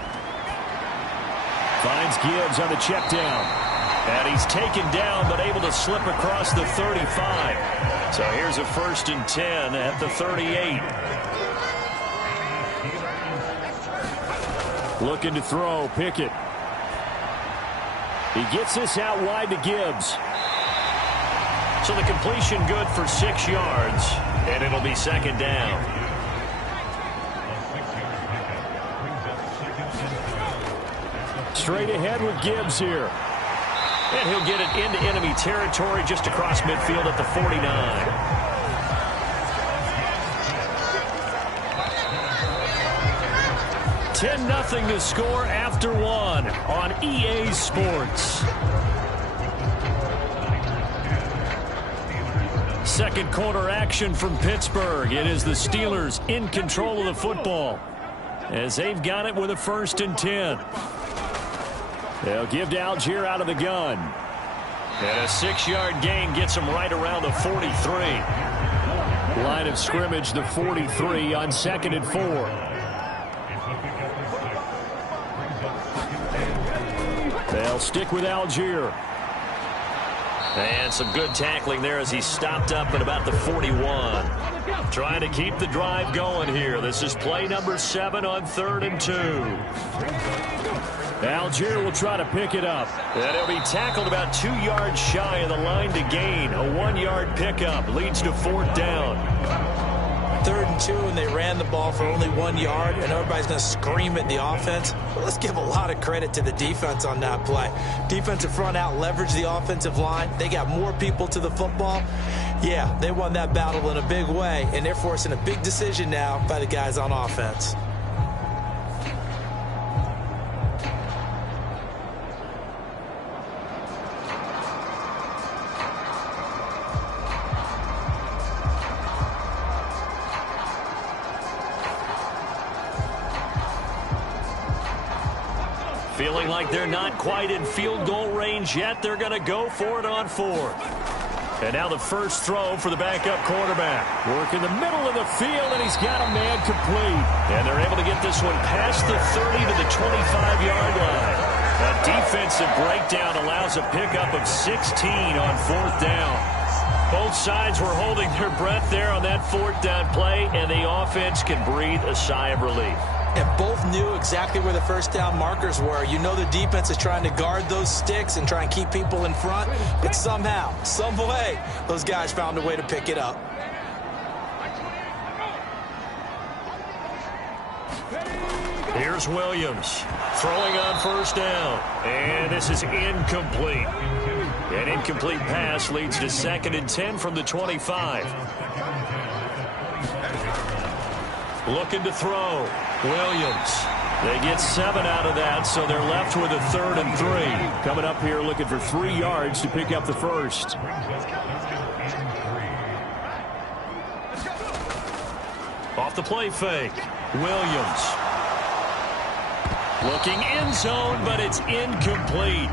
finds Gibbs on the check down. And he's taken down, but able to slip across the 35. So here's a 1st and 10 at the 38. Looking to throw, Pickett. He gets this out wide to Gibbs. So the completion good for 6 yards, and it'll be 2nd down. Straight ahead with Gibbs here. And he'll get it into enemy territory just across midfield at the 49. 10-0 to score after 1 on EA Sports. Second quarter action from Pittsburgh. It is the Steelers in control of the football as they've got it with a 1st and 10. They'll give to Algier out of the gun. And a 6-yard gain gets him right around the 43. Line of scrimmage, the 43 on 2nd and 4. They'll stick with Algier. And some good tackling there as he stopped up at about the 41. Trying to keep the drive going here. This is play number 7 on 3rd and 2. Algier will try to pick it up. And he'll be tackled about 2 yards shy of the line to gain. A 1-yard pickup leads to 4th down. 3rd and 2, and they ran the ball for only 1 yard, and everybody's going to scream at the offense. But let's give a lot of credit to the defense on that play. Defensive front out leveraged the offensive line. They got more people to the football. Yeah, they won that battle in a big way, and they're forcing a big decision now by the guys on offense. Feeling like they're not quite in field goal range yet. They're going to go for it on 4th. And now the first throw for the backup quarterback. Work in the middle of the field, and he's got a man complete. And they're able to get this one past the 30 to the 25-yard line. A defensive breakdown allows a pickup of 16 on 4th down. Both sides were holding their breath there on that 4th down play, and the offense can breathe a sigh of relief. And both knew exactly where the first down markers were. You know the defense is trying to guard those sticks and try and keep people in front. But somehow, some way, those guys found a way to pick it up. Here's Williams throwing on first down. And this is incomplete. An incomplete pass leads to 2nd and 10 from the 25. Looking to throw. Williams. They get 7 out of that, so they're left with a 3rd and 3. Coming up here looking for 3 yards to pick up the first. Off the play fake. Williams. Looking end zone, but it's incomplete.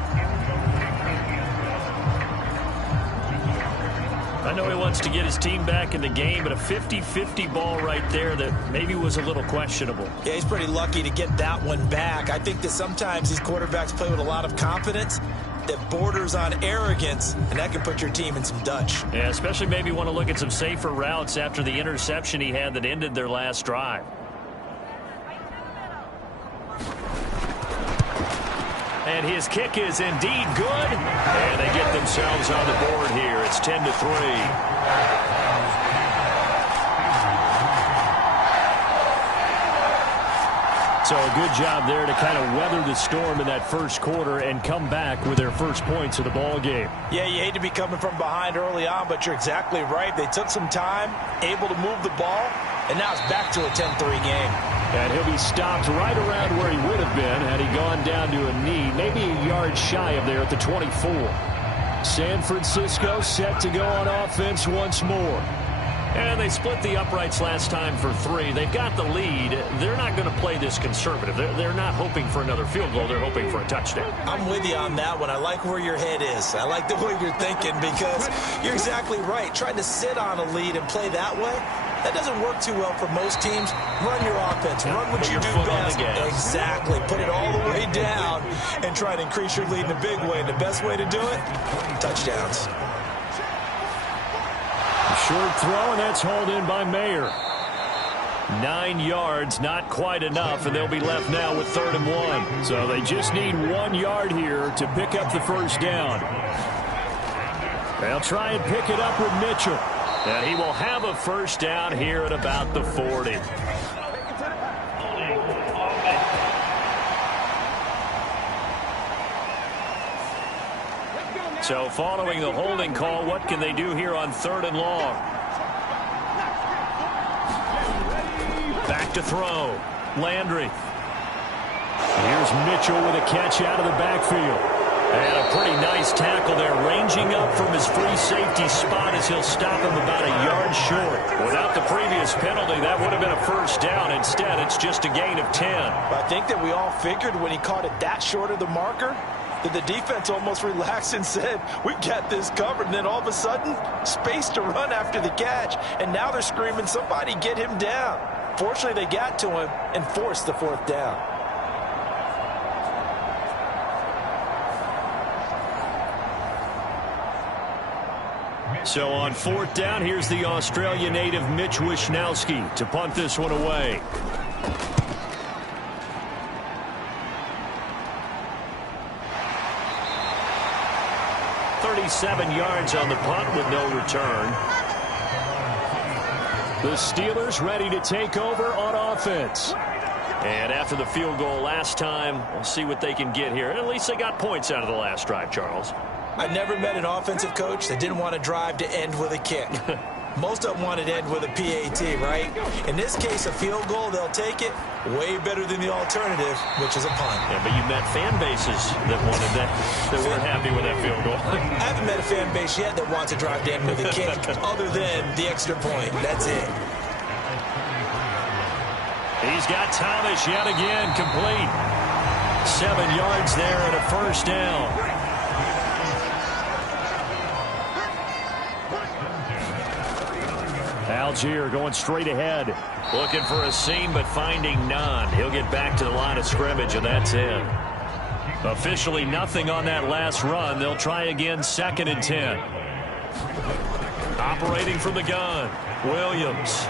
I know he wants to get his team back in the game, but a 50-50 ball right there that maybe was a little questionable. Yeah, he's pretty lucky to get that one back. I think that sometimes these quarterbacks play with a lot of confidence that borders on arrogance, and that can put your team in some Dutch. Yeah, especially maybe want to look at some safer routes after the interception he had that ended their last drive. And his kick is indeed good. And they get themselves on the board here. It's 10-3. So a good job there to kind of weather the storm in that first quarter and come back with their first points of the ball game. Yeah, you hate to be coming from behind early on, but you're exactly right. They took some time, able to move the ball, and now it's back to a 10-3 game. And he'll be stopped right around where he would have been had he gone down to a knee, maybe a yard shy of there at the 24. San Francisco set to go on offense once more. And they split the uprights last time for 3. They've got the lead. They're not going to play this conservative. They're not hoping for another field goal. They're hoping for a touchdown. I'm with you on that one. I like where your head is. I like the way you're thinking because you're exactly right. Trying to sit on a lead and play that way, that doesn't work too well for most teams. Run your offense. Run what you do best. Exactly. Put it all the way down and try to increase your lead in a big way. And the best way to do it, touchdowns. Short throw, and that's hauled in by Mayer. 9 yards, not quite enough, and they'll be left now with 3rd and 1. So they just need 1 yard here to pick up the first down. They'll try and pick it up with Mitchell. And he will have a first down here at about the 40. So following the holding call, what can they do here on 3rd and long? Back to throw. Landry. Here's Mitchell with a catch out of the backfield. And a pretty nice tackle there, ranging up from his free safety spot as he'll stop him about a yard short. Without the previous penalty, that would have been a first down. Instead, it's just a gain of 10. I think that we all figured when he caught it that short of the marker, that the defense almost relaxed and said, we got this covered. And then all of a sudden, space to run after the catch. And now they're screaming, somebody get him down. Fortunately, they got to him and forced the 4th down. So on 4th down, here's the Australia native Mitch Wishnowsky to punt this one away. .37 yards on the punt with no return. The Steelers ready to take over on offense. And after the field goal last time, we'll see what they can get here. At least they got points out of the last drive, Charles. I've never met an offensive coach that didn't want to drive to end with a kick. Most of them wanted to end with a PAT, right? In this case, a field goal, they'll take it. Way better than the alternative, which is a punt. Yeah, but you met fan bases that wanted that, that weren't happy with that field goal. I haven't met a fan base yet that wants to drive to end with a kick other than the extra point. That's it. He's got Thomas yet again, complete. 7 yards there and a first down. Algier going straight ahead. Looking for a seam, but finding none. He'll get back to the line of scrimmage, and that's it. Officially nothing on that last run. They'll try again, 2nd and 10. Operating from the gun. Williams.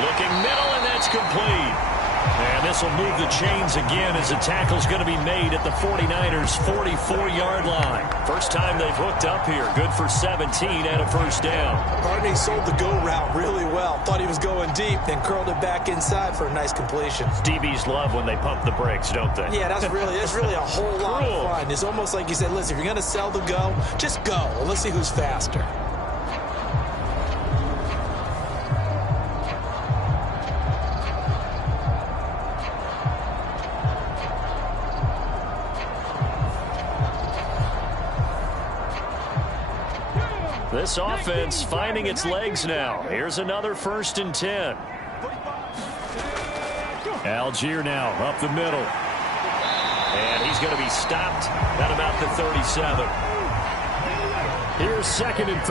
Looking middle, and that's complete. And this will move the chains again as the tackle's going to be made at the 49ers' 44-yard line. First time they've hooked up here. Good for 17 and a first down. Barney sold the go route really well. Thought he was going deep, then curled it back inside for a nice completion. DBs love when they pump the brakes, don't they? Yeah, that's really a whole lot of fun. It's almost like you said, listen, if you're going to sell the go, just go. Let's see who's faster. This offense finding its legs now. Here's another 1st and 10. Algier now up the middle. And he's going to be stopped at about the 37. Here's 2nd and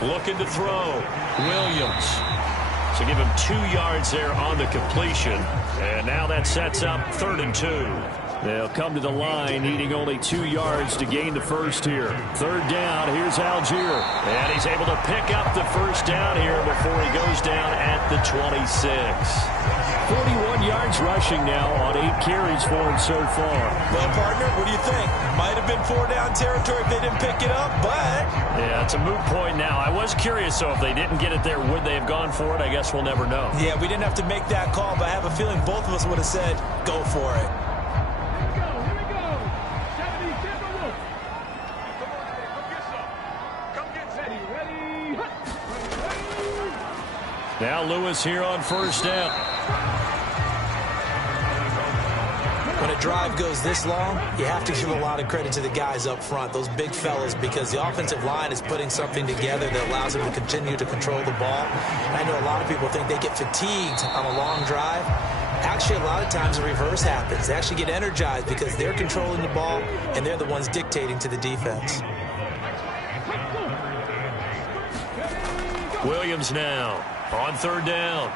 3. Looking to throw. Williams. So give him 2 yards there on the completion. And now that sets up 3rd and 2. They'll come to the line, needing only 2 yards to gain the first here. 3rd down, here's Algier. And he's able to pick up the first down here before he goes down at the 26. 41 yards rushing now on 8 carries for him so far. Well, partner, what do you think? Might have been 4-down territory if they didn't pick it up, but... Yeah, it's a moot point now. I was curious, so if they didn't get it there, would they have gone for it? I guess we'll never know. Yeah, we didn't have to make that call, but I have a feeling both of us would have said, go for it. Now Lewis here on 1st down. When a drive goes this long, you have to give a lot of credit to the guys up front, those big fellas, because the offensive line is putting something together that allows them to continue to control the ball. And I know a lot of people think they get fatigued on a long drive. Actually, a lot of times the reverse happens. They actually get energized because they're controlling the ball, and they're the ones dictating to the defense. Williams now on 3rd down.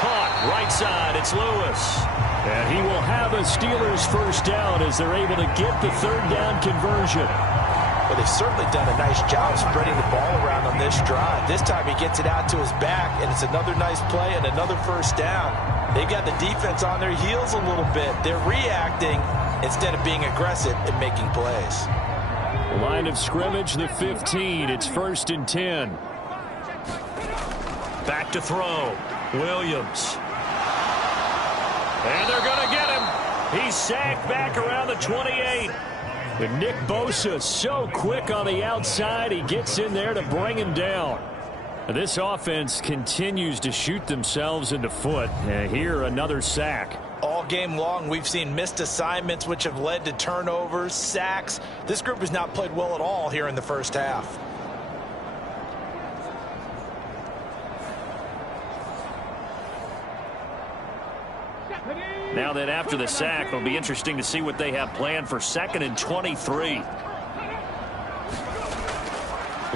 Caught right side. It's Lewis. And he will have a Steelers first down as they're able to get the 3rd down conversion. Well, they've certainly done a nice job spreading the ball around on this drive. This time he gets it out to his back, and it's another nice play and another first down. They've got the defense on their heels a little bit. They're reacting instead of being aggressive and making plays. Line of scrimmage, the 15. It's 1st and 10. Back to throw. Williams. And they're going to get him. He's sacked back around the 28. And Nick Bosa so quick on the outside. He gets in there to bring him down. This offense continues to shoot themselves in the foot. Here, another sack. All game long, we've seen missed assignments, which have led to turnovers, sacks. This group has not played well at all here in the first half. Now that after the sack, it'll be interesting to see what they have planned for 2nd and 23.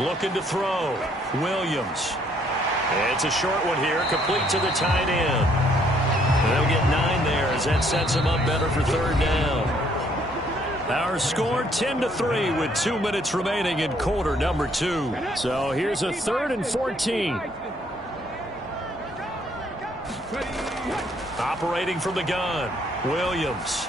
Looking to throw. Williams. It's a short one here, complete to the tight end. They'll get 9 there as that sets them up better for 3rd down. Our score 10-3 with 2 minutes remaining in quarter number 2. So here's a 3rd and 14. Operating from the gun. Williams.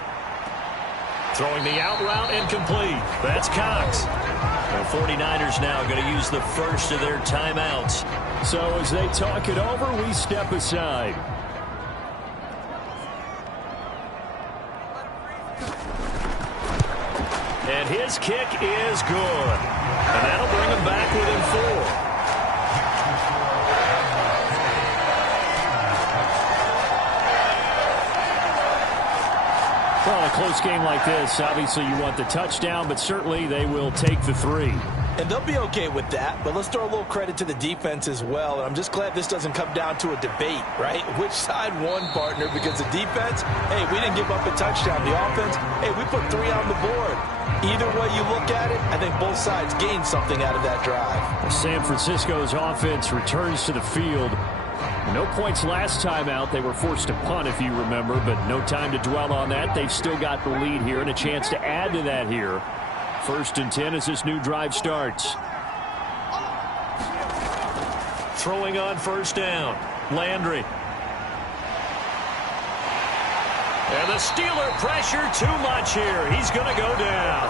Throwing the out route incomplete. That's Cox. The 49ers now going to use the first of their timeouts. So as they talk it over, we step aside. And his kick is good. And that'll bring him back within 4. Well, a close game like this, obviously you want the touchdown, but certainly they will take the 3. And they'll be okay with that, but let's throw a little credit to the defense as well. And I'm just glad this doesn't come down to a debate, right? Which side won, partner? Because the defense, hey, we didn't give up a touchdown. The offense, hey, we put 3 on the board. Either way you look at it, I think both sides gained something out of that drive. San Francisco's offense returns to the field. No points last time out. They were forced to punt, if you remember, but no time to dwell on that. They've still got the lead here and a chance to add to that here. 1st and 10 as this new drive starts. throwing on first down. Landry. And the Steeler pressure too much here. He's going to go down.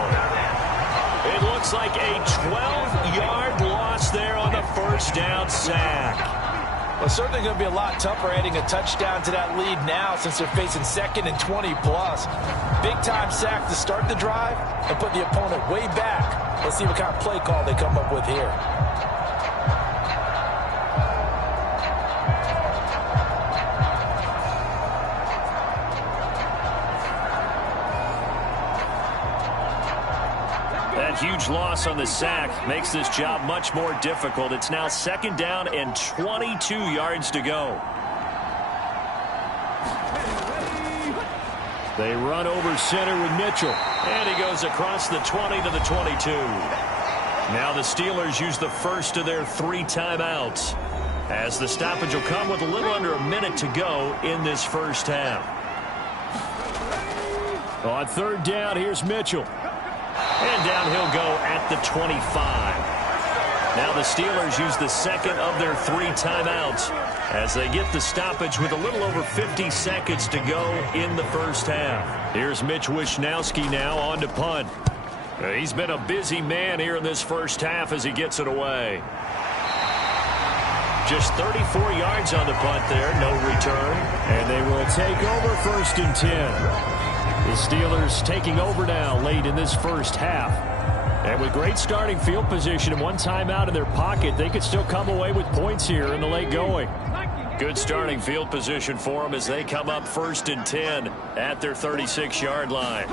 It looks like a 12-yard loss there on the first down sack. Well, it's certainly going to be a lot tougher adding a touchdown to that lead now since they're facing 2nd and 20-plus. Big-time sack to start the drive and put the opponent way back. Let's see what kind of play call they come up with here. Huge loss on the sack makes this job much more difficult. It's now 2nd down and 22 yards to go. They run over center with Mitchell. And he goes across the 20 to the 22. Now the Steelers use the first of their 3 timeouts, as the stoppage will come with a little under a minute to go in this first half. On 3rd down, here's Mitchell. And down he'll go at the 25. Now the Steelers use the 2nd of their 3 timeouts as they get the stoppage with a little over 50 seconds to go in the first half. Here's Mitch Wishnowski now on to punt. He's been a busy man here in this first half as he gets it away. Just 34 yards on the punt there, no return. And they will take over 1st and 10. The Steelers taking over now late in this first half. And with great starting field position and 1 timeout in their pocket, they could still come away with points here in the late going. Good starting field position for them as they come up 1st and 10 at their 36-yard line.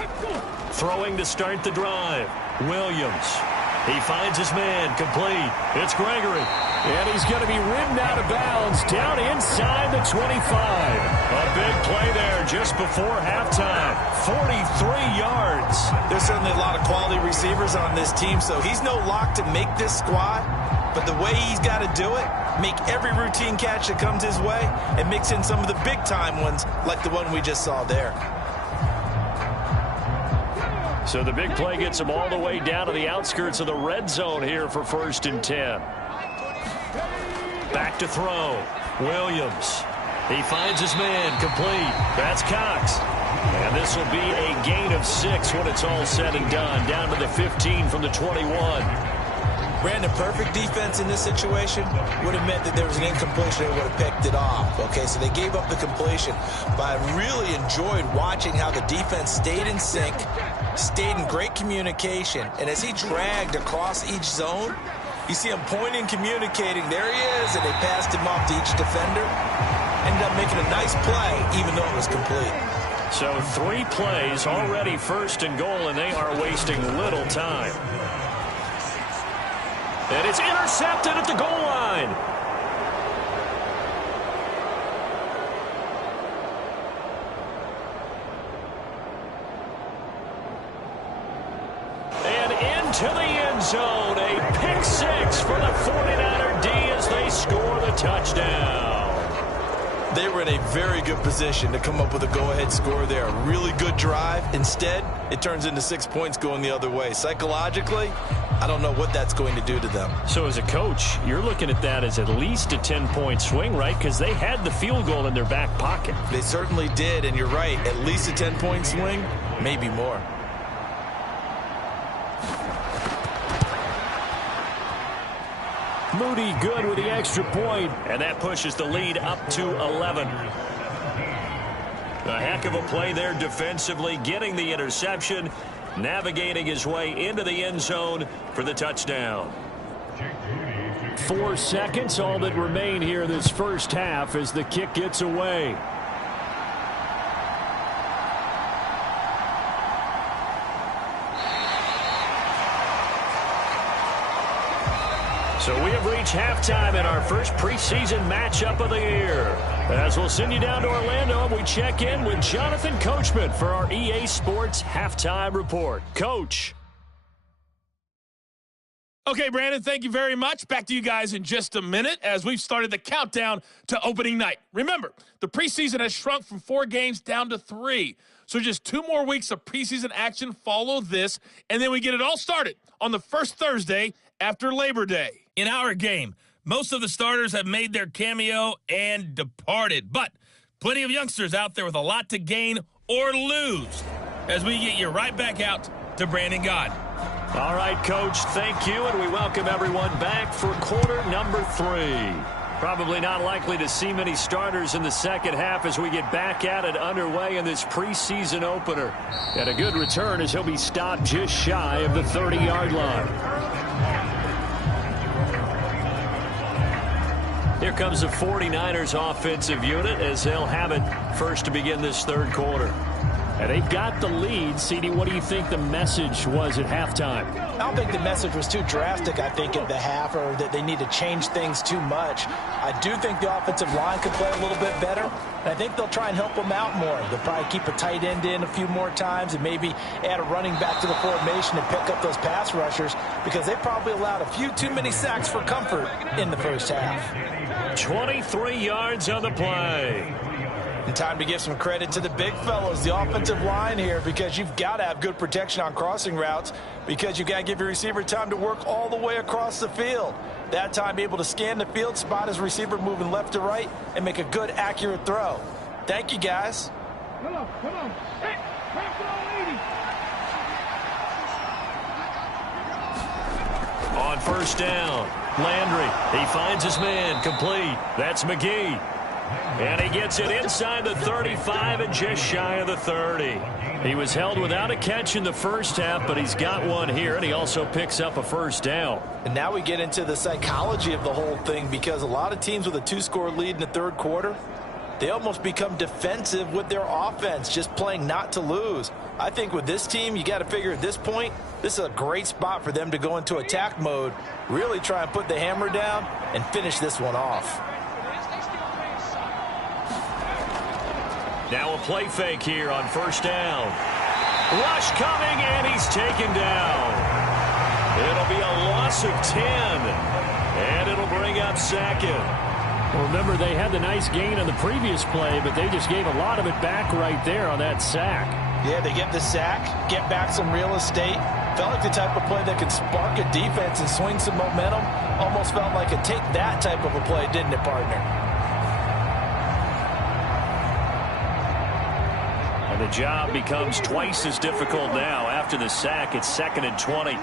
Throwing to start the drive. Williams. He finds his man complete. It's Gregory. And he's going to be ridden out of bounds down inside the 25. A big play there just before halftime. 43 yards. There's certainly a lot of quality receivers on this team, so he's no lock to make this squad. But the way he's got to do it, make every routine catch that comes his way, and mix in some of the big-time ones like the one we just saw there. So the big play gets him all the way down to the outskirts of the red zone here for 1st and 10. Back to throw. Williams. He finds his man complete. That's Cox. And this will be a gain of 6 when it's all said and done. Down to the 15 from the 21. Brandon, perfect defense in this situation would have meant that there was an incompletion. They would have picked it off. Okay, so they gave up the completion. But I really enjoyed watching how the defense stayed in sync, stayed in great communication. And as he dragged across each zone, you see him pointing, communicating. There he is, and they passed him off to each defender. Ended up making a nice play, even though it was complete. So 3 plays, already 1st and goal, and they are wasting little time. And it's intercepted at the goal line. And into the end zone, a pick 6 for the 49er D as they score the touchdown. They were in a very good position to come up with a go-ahead score there. A really good drive. Instead, it turns into 6 points going the other way. Psychologically, I don't know what that's going to do to them. So as a coach, you're looking at that as at least a 10-point swing, right? Because they had the field goal in their back pocket. They certainly did, and you're right. At least a 10-point swing, maybe more. Moody good with the extra point, and that pushes the lead up to 11. A heck of a play there defensively, getting the interception, navigating his way into the end zone for the touchdown. 4 seconds, all that remain here this first half as the kick gets away. So we have reached halftime in our first preseason matchup of the year. As we'll send you down to Orlando, and we check in with Jonathan Coachman for our EA Sports Halftime Report. Coach. Okay, Brandon, thank you very much. Back to you guys in just a minute as we've started the countdown to opening night. Remember, the preseason has shrunk from 4 games down to 3. So just 2 more weeks of preseason action follow this, and then we get it all started on the first Thursday after Labor Day. In our game, Most of the starters have made their cameo and departed, but plenty of youngsters out there with a lot to gain or lose as we get you right back out to Brandon Gaudin. All right, Coach, thank you, and we welcome everyone back for quarter number 3. Probably not likely to see many starters in the second half as we get back at it underway in this preseason opener. And a good return as he'll be stopped just shy of the 30-yard line. Here comes the 49ers offensive unit as they'll have it first to begin this third quarter. And they've got the lead. CD, what do you think the message was at halftime? I don't think the message was too drastic, I think, at the half, or that they need to change things too much. I do think the offensive line could play a little bit better, and I think they'll try and help them out more. They'll probably keep a tight end in a few more times and maybe add a running back to the formation and pick up those pass rushers because they probably allowed a few too many sacks for comfort in the first half. 23 yards on the play. And time to give some credit to the big fellows, the offensive line here, because you've got to have good protection on crossing routes because you've got to give your receiver time to work all the way across the field. That time able to scan the field, spot his receiver moving left to right, and make a good, accurate throw. Thank you, guys. Come on. Hey, crack it on, 80. On first down, Landry, he finds his man, complete. That's McGee. And he gets it inside the 35 and just shy of the 30. He was held without a catch in the first half, but he's got one here, and he also picks up a first down. And now we get into the psychology of the whole thing because a lot of teams with a 2-score lead in the third quarter, they almost become defensive with their offense, just playing not to lose. I think with this team, you got to figure at this point, this is a great spot for them to go into attack mode, really try and put the hammer down and finish this one off. Now a play fake here on first down. Rush coming, and he's taken down. It'll be a loss of 10, and it'll bring up second. Well, remember, they had the nice gain on the previous play, but they just gave a lot of it back right there on that sack. Yeah, they get the sack, get back some real estate. Felt like the type of play that could spark a defense and swing some momentum. Almost felt like a take that type of a play, didn't it, partner? And the job becomes twice as difficult now. After the sack, it's 2nd and 20.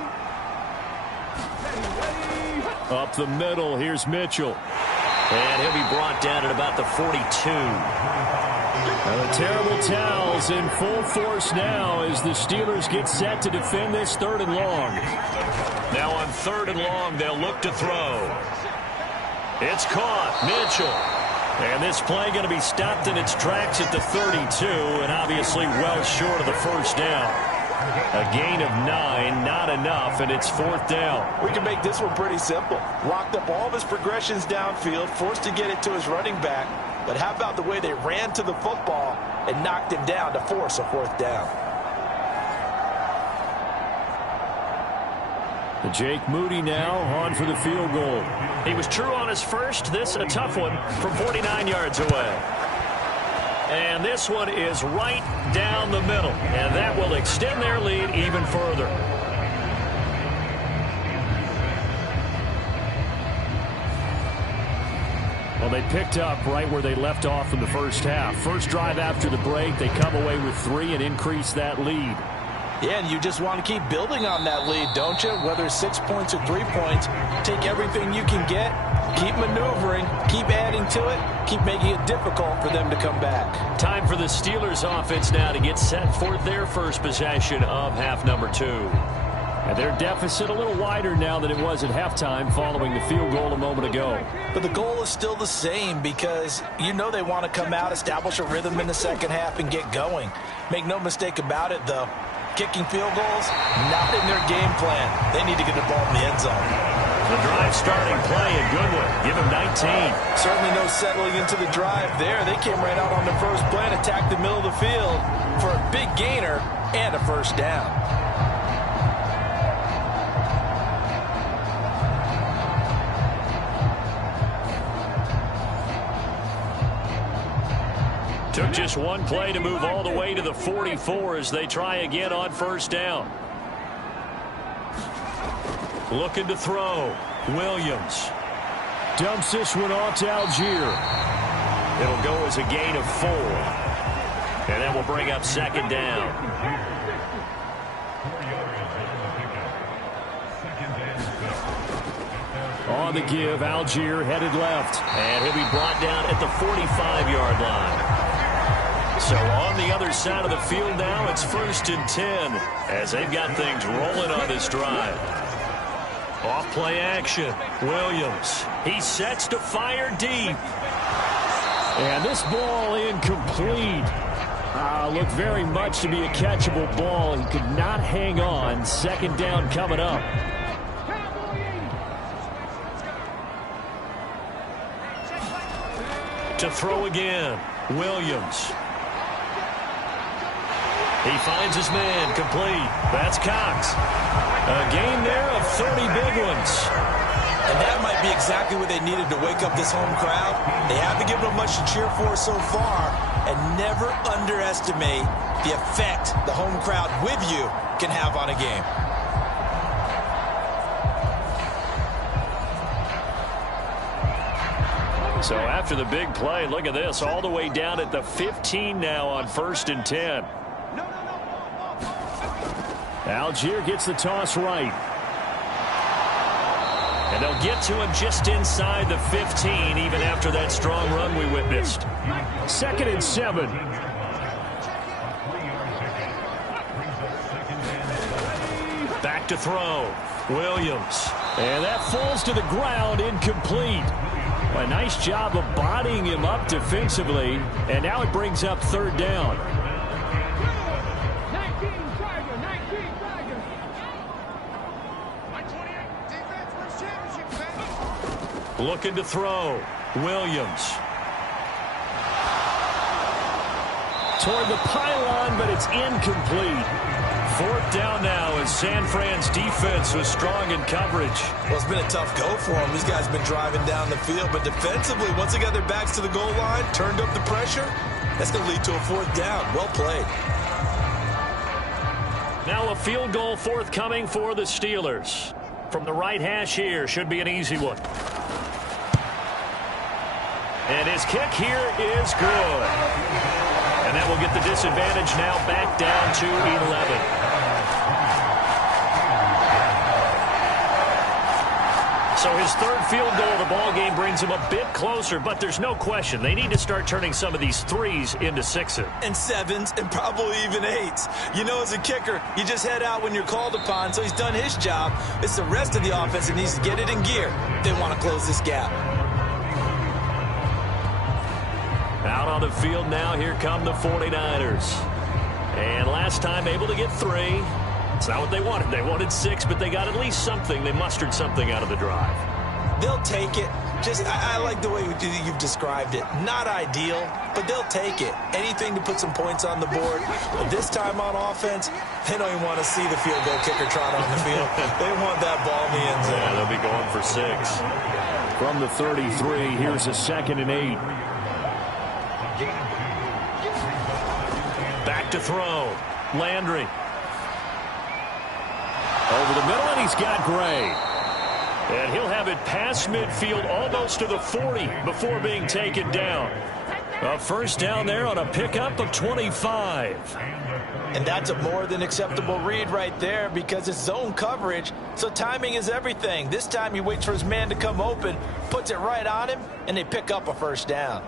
Up the middle, here's Mitchell. And he'll be brought down at about the 42. And the terrible towels in full force now as the Steelers get set to defend this 3rd and long. Now on 3rd and long, they'll look to throw. It's caught. Mitchell. And this play going to be stopped in its tracks at the 32, and obviously well short of the first down. A gain of 9, not enough, and it's 4th down. We can make this one pretty simple. Locked up all of his progressions downfield, forced to get it to his running back. But how about the way they ran to the football and knocked him down to force a 4th down? Jake Moody now on for the field goal. He was true on his first. This a tough one from 49 yards away. And this one is right down the middle. And that will extend their lead even further. Well, they picked up right where they left off in the first half. First drive after the break, they come away with 3 and increase that lead. Yeah, and you just want to keep building on that lead, don't you? Whether it's 6 points or 3 points, take everything you can get, keep maneuvering, keep adding to it, keep making it difficult for them to come back. Time for the Steelers offense now to get set for their first possession of half number 2. And their deficit a little wider now than it was at halftime following the field goal a moment ago. But the goal is still the same because you know they want to come out, establish a rhythm in the second half, and get going. Make no mistake about it, though. Kicking field goals, not in their game plan. They need to get the ball in the end zone. The drive starting play, a good one. Give him 19. Certainly no settling into the drive there. They came right out on the first play and attacked the middle of the field for a big gainer and a first down. Took just one play to move all the way to the 44 as they try again on first down. Looking to throw. Williams. Dumps this one off to Algier. It'll go as a gain of 4. And that will bring up second down. On the give, Algier headed left. And he'll be brought down at the 45-yard line. So on the other side of the field now, it's 1st and 10 as they've got things rolling on this drive. Off play action. Williams. He sets to fire deep. And this ball incomplete. Looked very much to be a catchable ball. He could not hang on. Second down coming up. To throw again. Williams. He finds his man, complete. That's Cox. A gain there of 30 big ones. And that might be exactly what they needed to wake up this home crowd. They haven't given them much to cheer for so far. And never underestimate the effect the home crowd with you can have on a game. So after the big play, look at this, all the way down at the 15 now on 1st and 10. Algier gets the toss right. And they'll get to him just inside the 15, even after that strong run we witnessed. 2nd and 7. Back to throw. Williams. And that falls to the ground, incomplete. A nice job of bodying him up defensively. And now it brings up 3rd down. Looking to throw. Williams. Toward the pylon, but it's incomplete. 4th down now as San Fran's defense was strong in coverage. Well, it's been a tough go for them. These guys have been driving down the field, but defensively, once they got their backs to the goal line, turned up the pressure, that's going to lead to a 4th down. Well played. Now a field goal forthcoming for the Steelers. From the right hash here, should be an easy one. And his kick here is good. And that will get the disadvantage now back down to 11. So his 3rd field goal of the ball game brings him a bit closer, but there's no question they need to start turning some of these 3s into 6s. And 7s and probably even 8s. You know, as a kicker, you just head out when you're called upon, so he's done his job. It's the rest of the offense that needs to get it in gear. They want to close this gap. Out on the field now, here come the 49ers. And last time able to get 3. It's not what they wanted. They wanted 6, but they got at least something. They mustered something out of the drive. They'll take it. I like the way you've described it. Not ideal, but they'll take it. Anything to put some points on the board. But this time on offense, they don't even want to see the field goal kicker trot on the field. They want that ball in the end zone. Yeah, they'll be going for 6. From the 33, here's a 2nd and 8. Back to throw. Landry. Over the middle, and he's got Gray. And he'll have it past midfield almost to the 40 before being taken down. A 1st down there on a pickup of 25. And that's a more than acceptable read right there because it's zone coverage, so timing is everything. This time he waits for his man to come open, puts it right on him, and they pick up a 1st down.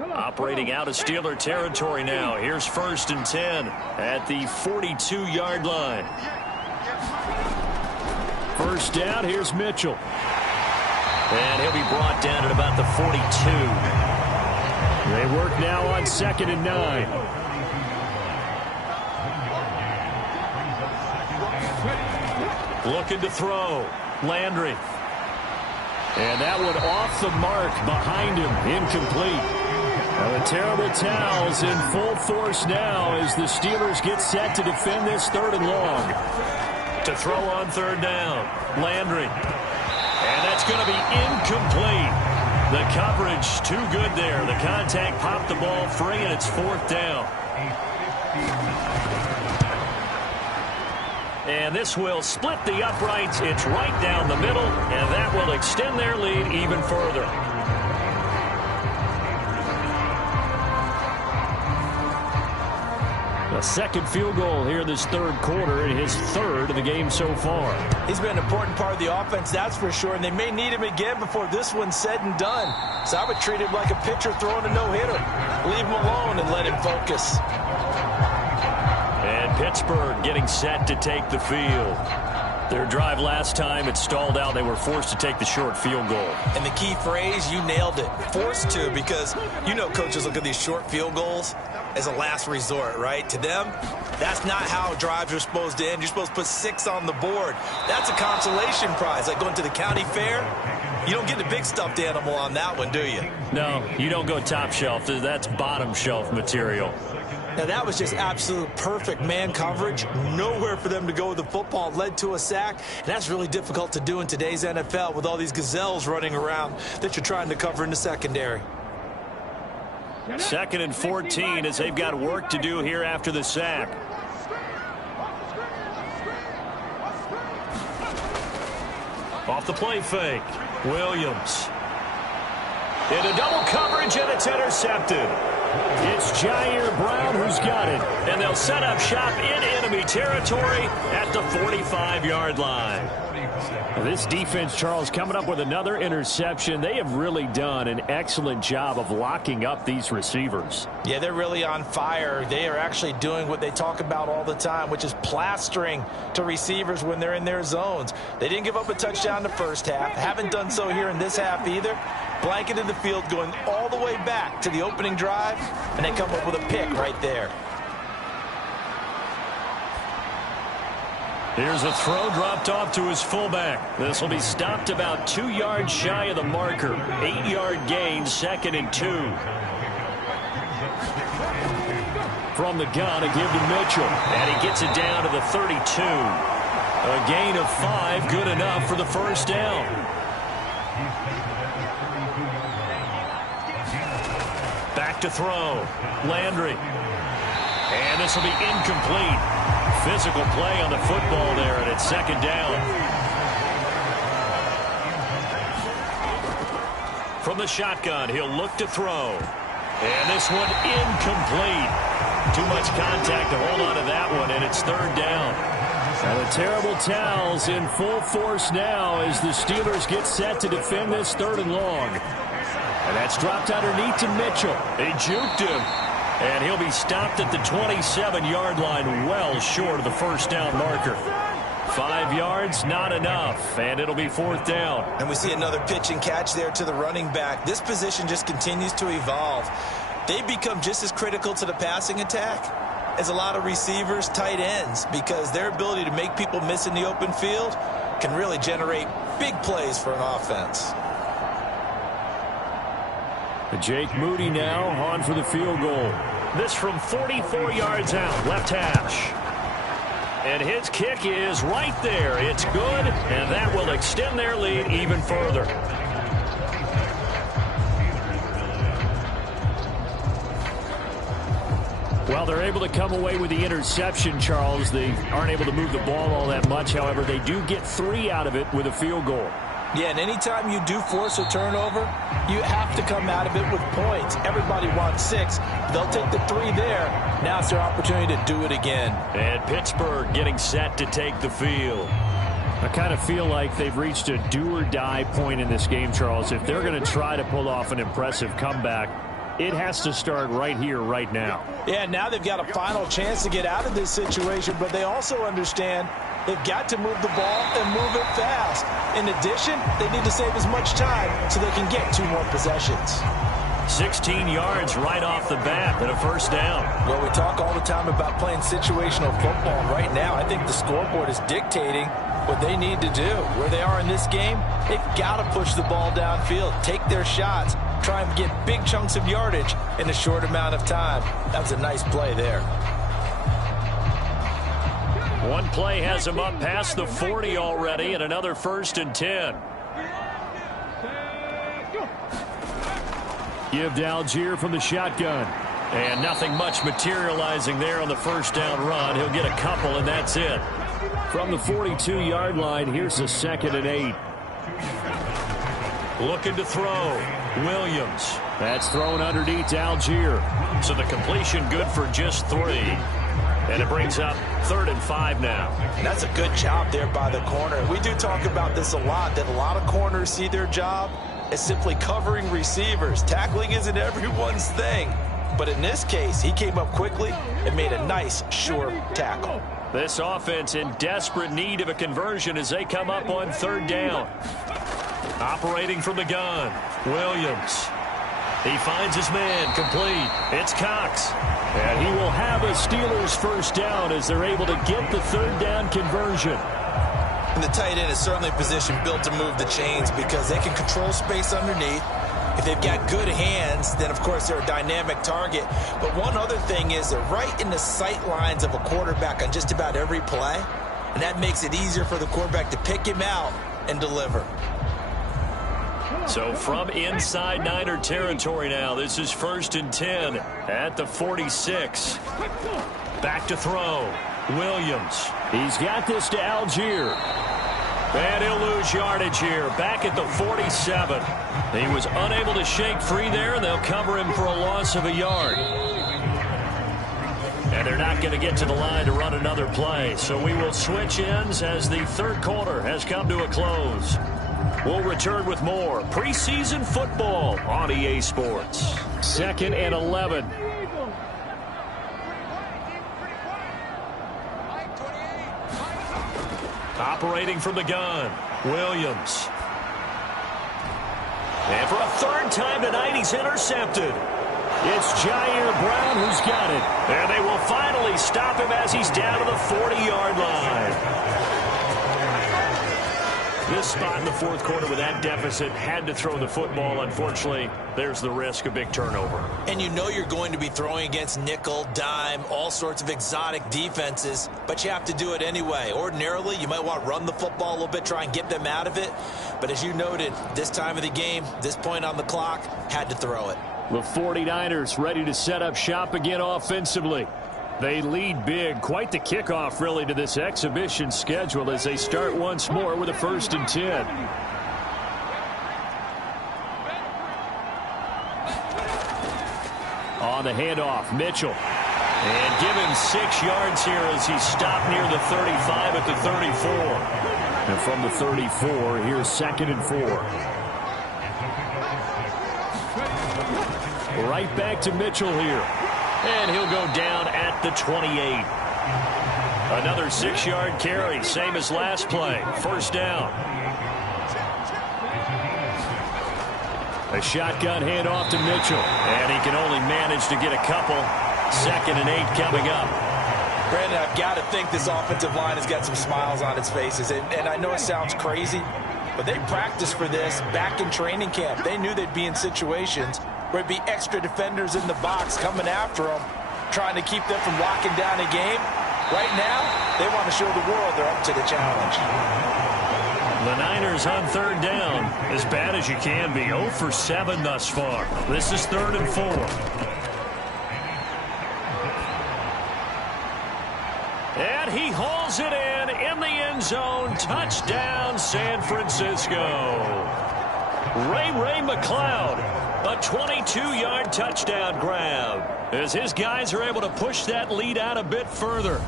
Operating out of Steeler territory now. Here's 1st and 10 at the 42-yard line. 1st down, here's Mitchell. And he'll be brought down at about the 42. They work now on 2nd and 9. Looking to throw. Landry. And that one off the mark behind him. Incomplete. The terrible towels in full force now as the Steelers get set to defend this 3rd and long. To throw on 3rd down. Landry. And that's going to be incomplete. The coverage too good there. The contact popped the ball free, and it's 4th down. And this will split the uprights. It's right down the middle, and that will extend their lead even further. A second field goal here this third quarter, and his third of the game so far. He's been an important part of the offense, that's for sure, and they may need him again before this one's said and done. So I would treat him like a pitcher throwing a no-hitter. Leave him alone and let him focus. And Pittsburgh getting set to take the field. Their drive last time, it stalled out. They were forced to take the short field goal. And the key phrase, you nailed it. Forced to, because you know coaches look at these short field goals as a last resort, right? To them, that's not how drives are supposed to end. You're supposed to put 6 on the board. That's a consolation prize, like going to the county fair. You don't get the big stuffed animal on that one, do you? No, you don't go top shelf. That's bottom shelf material. Now, that was just absolute perfect man coverage. Nowhere for them to go with the football. Led to a sack. And that's really difficult to do in today's NFL with all these gazelles running around that you're trying to cover in the secondary. 2nd and 14 as they've got work to do here after the sack. Off the play fake. Williams. Into double coverage, and it's intercepted. It's Jair Brown who's got it. And they'll set up shop in enemy territory at the 45-yard line. This defense, Charles, coming up with another interception. They have really done an excellent job of locking up these receivers. Yeah, they're really on fire. They are actually doing what they talk about all the time, which is plastering to receivers when they're in their zones. They didn't give up a touchdown the first half. Haven't done so here in this half either. Blanketed the field going all the way back to the opening drive, and they come up with a pick right there. Here's a throw dropped off to his fullback. This will be stopped about 2 yards shy of the marker. 8-yard gain, 2nd and 2. From the gun, a give to Mitchell. And he gets it down to the 32. A gain of 5, good enough for the first down. Back to throw. Landry. And this will be incomplete. Physical play on the football there, and it's 2nd down. From the shotgun, he'll look to throw. And this one incomplete. Too much contact to hold on to that one, and it's 3rd down. And the terrible towels in full force now as the Steelers get set to defend this 3rd and long. And that's dropped underneath to Mitchell. They juked him. And he'll be stopped at the 27-yard line, well short of the first down marker. 5 yards, not enough, and it'll be 4th down. And we see another pitch and catch there to the running back. This position just continues to evolve. They become just as critical to the passing attack as a lot of receivers, tight ends, because their ability to make people miss in the open field can really generate big plays for an offense. Jake Moody now on for the field goal. This from 44 yards out, left hash. And his kick is right there. It's good, and that will extend their lead even further. Well, they're able to come away with the interception, Charles. They aren't able to move the ball all that much. However, they do get 3 out of it with a field goal. Yeah, and anytime you do force a turnover, you have to come out of it with points. Everybody wants 6. They'll take the 3 there. Now it's their opportunity to do it again. And Pittsburgh getting set to take the field. I kind of feel like they've reached a do-or-die point in this game, Charles. If they're going to try to pull off an impressive comeback, it has to start right here, right now. Yeah, now they've got a final chance to get out of this situation, but they also understand they've got to move the ball and move it fast. In addition, they need to save as much time so they can get 2 more possessions. 16 yards right off the bat and a first down. Well, we talk all the time about playing situational football. Right now, I think the scoreboard is dictating what they need to do. Where they are in this game, they've got to push the ball downfield, take their shots, try and get big chunks of yardage in a short amount of time. That was a nice play there. One play has him up past the 40 already, and another 1st and 10. Give to Algier from the shotgun. And nothing much materializing there on the first down run. He'll get a couple, and that's it. From the 42-yard line, here's a 2nd and 8. Looking to throw. Williams. That's thrown underneath to Algier. So the completion good for just 3. And it brings up 3rd and 5 now. And that's a good job there by the corner. We do talk about this a lot, that a lot of corners see their job as simply covering receivers. Tackling isn't everyone's thing. But in this case, he came up quickly and made a nice, sure tackle. This offense in desperate need of a conversion as they come up on 3rd down. Operating from the gun, Williams. He finds his man, complete. It's Cox. And he will have a Steelers first down as they're able to get the 3rd down conversion. And the tight end is certainly a position built to move the chains because they can control space underneath. If they've got good hands, then, of course, they're a dynamic target. But one other thing is they're right in the sight lines of a quarterback on just about every play. And that makes it easier for the quarterback to pick him out and deliver. So from inside Niner territory now, this is 1st and 10 at the 46. Back to throw. Williams. He's got this to Algier. And he'll lose yardage here. Back at the 47. He was unable to shake free there, and they'll cover him for a loss of a yard. And they're not going to get to the line to run another play. So we will switch ends as the 3rd quarter has come to a close. We'll return with more preseason football on EA Sports. 2nd and 11. Operating from the gun, Williams. And for a 3rd time tonight, he's intercepted. It's Jair Brown who's got it. And they will finally stop him as he's down to the 40-yard line. This spot in the 4th quarter with that deficit had to throw the football. Unfortunately, there's the risk of big turnover. And you know you're going to be throwing against nickel, dime, all sorts of exotic defenses, but you have to do it anyway. Ordinarily, you might want to run the football a little bit, try and get them out of it. But as you noted, this time of the game, this point on the clock, had to throw it. The 49ers ready to set up shop again offensively. They lead big. Quite the kickoff, really, to this exhibition schedule as they start once more with a 1st and 10. On the handoff, Mitchell. And give him 6 yards here as he stopped near the 35 at the 34. And from the 34, here's 2nd and 4. Right back to Mitchell here. And he'll go down at the 28. Another 6-yard carry, same as last play. 1st down. A shotgun handoff to Mitchell. And he can only manage to get a couple. 2nd and 8 coming up. Brandon, I've got to think this offensive line has got some smiles on its faces. And I know it sounds crazy, but they practiced for this back in training camp. They knew they'd be in situations where it'd be extra defenders in the box coming after them, trying to keep them from locking down a game. Right now, they want to show the world they're up to the challenge. The Niners on 3rd down, as bad as you can be. 0 for 7 thus far. This is 3rd and 4. And he hauls it in the end zone. Touchdown, San Francisco. Ray McLeod, a 22-yard touchdown grab, as his guys are able to push that lead out a bit further.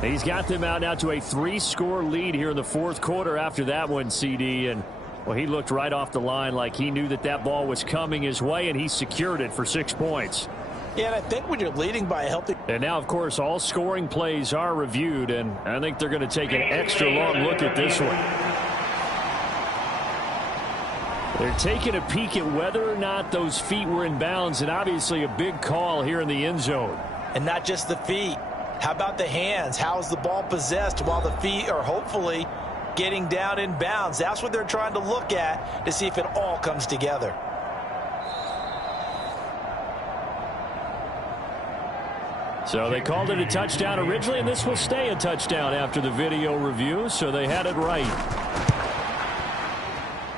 He's got them out now to a 3-score lead here in the 4th quarter after that one, CD. And, well, he looked right off the line like he knew that that ball was coming his way, and he secured it for 6 points. Yeah, and I think when you're leading by a healthy... And now, of course, all scoring plays are reviewed, and I think they're going to take an extra long look at this one. They're taking a peek at whether or not those feet were in bounds, and obviously a big call here in the end zone. And not just the feet. How about the hands? How is the ball possessed while the feet are hopefully getting down in bounds? That's what they're trying to look at to see if it all comes together. So they called it a touchdown originally, and this will stay a touchdown after the video review, so they had it right.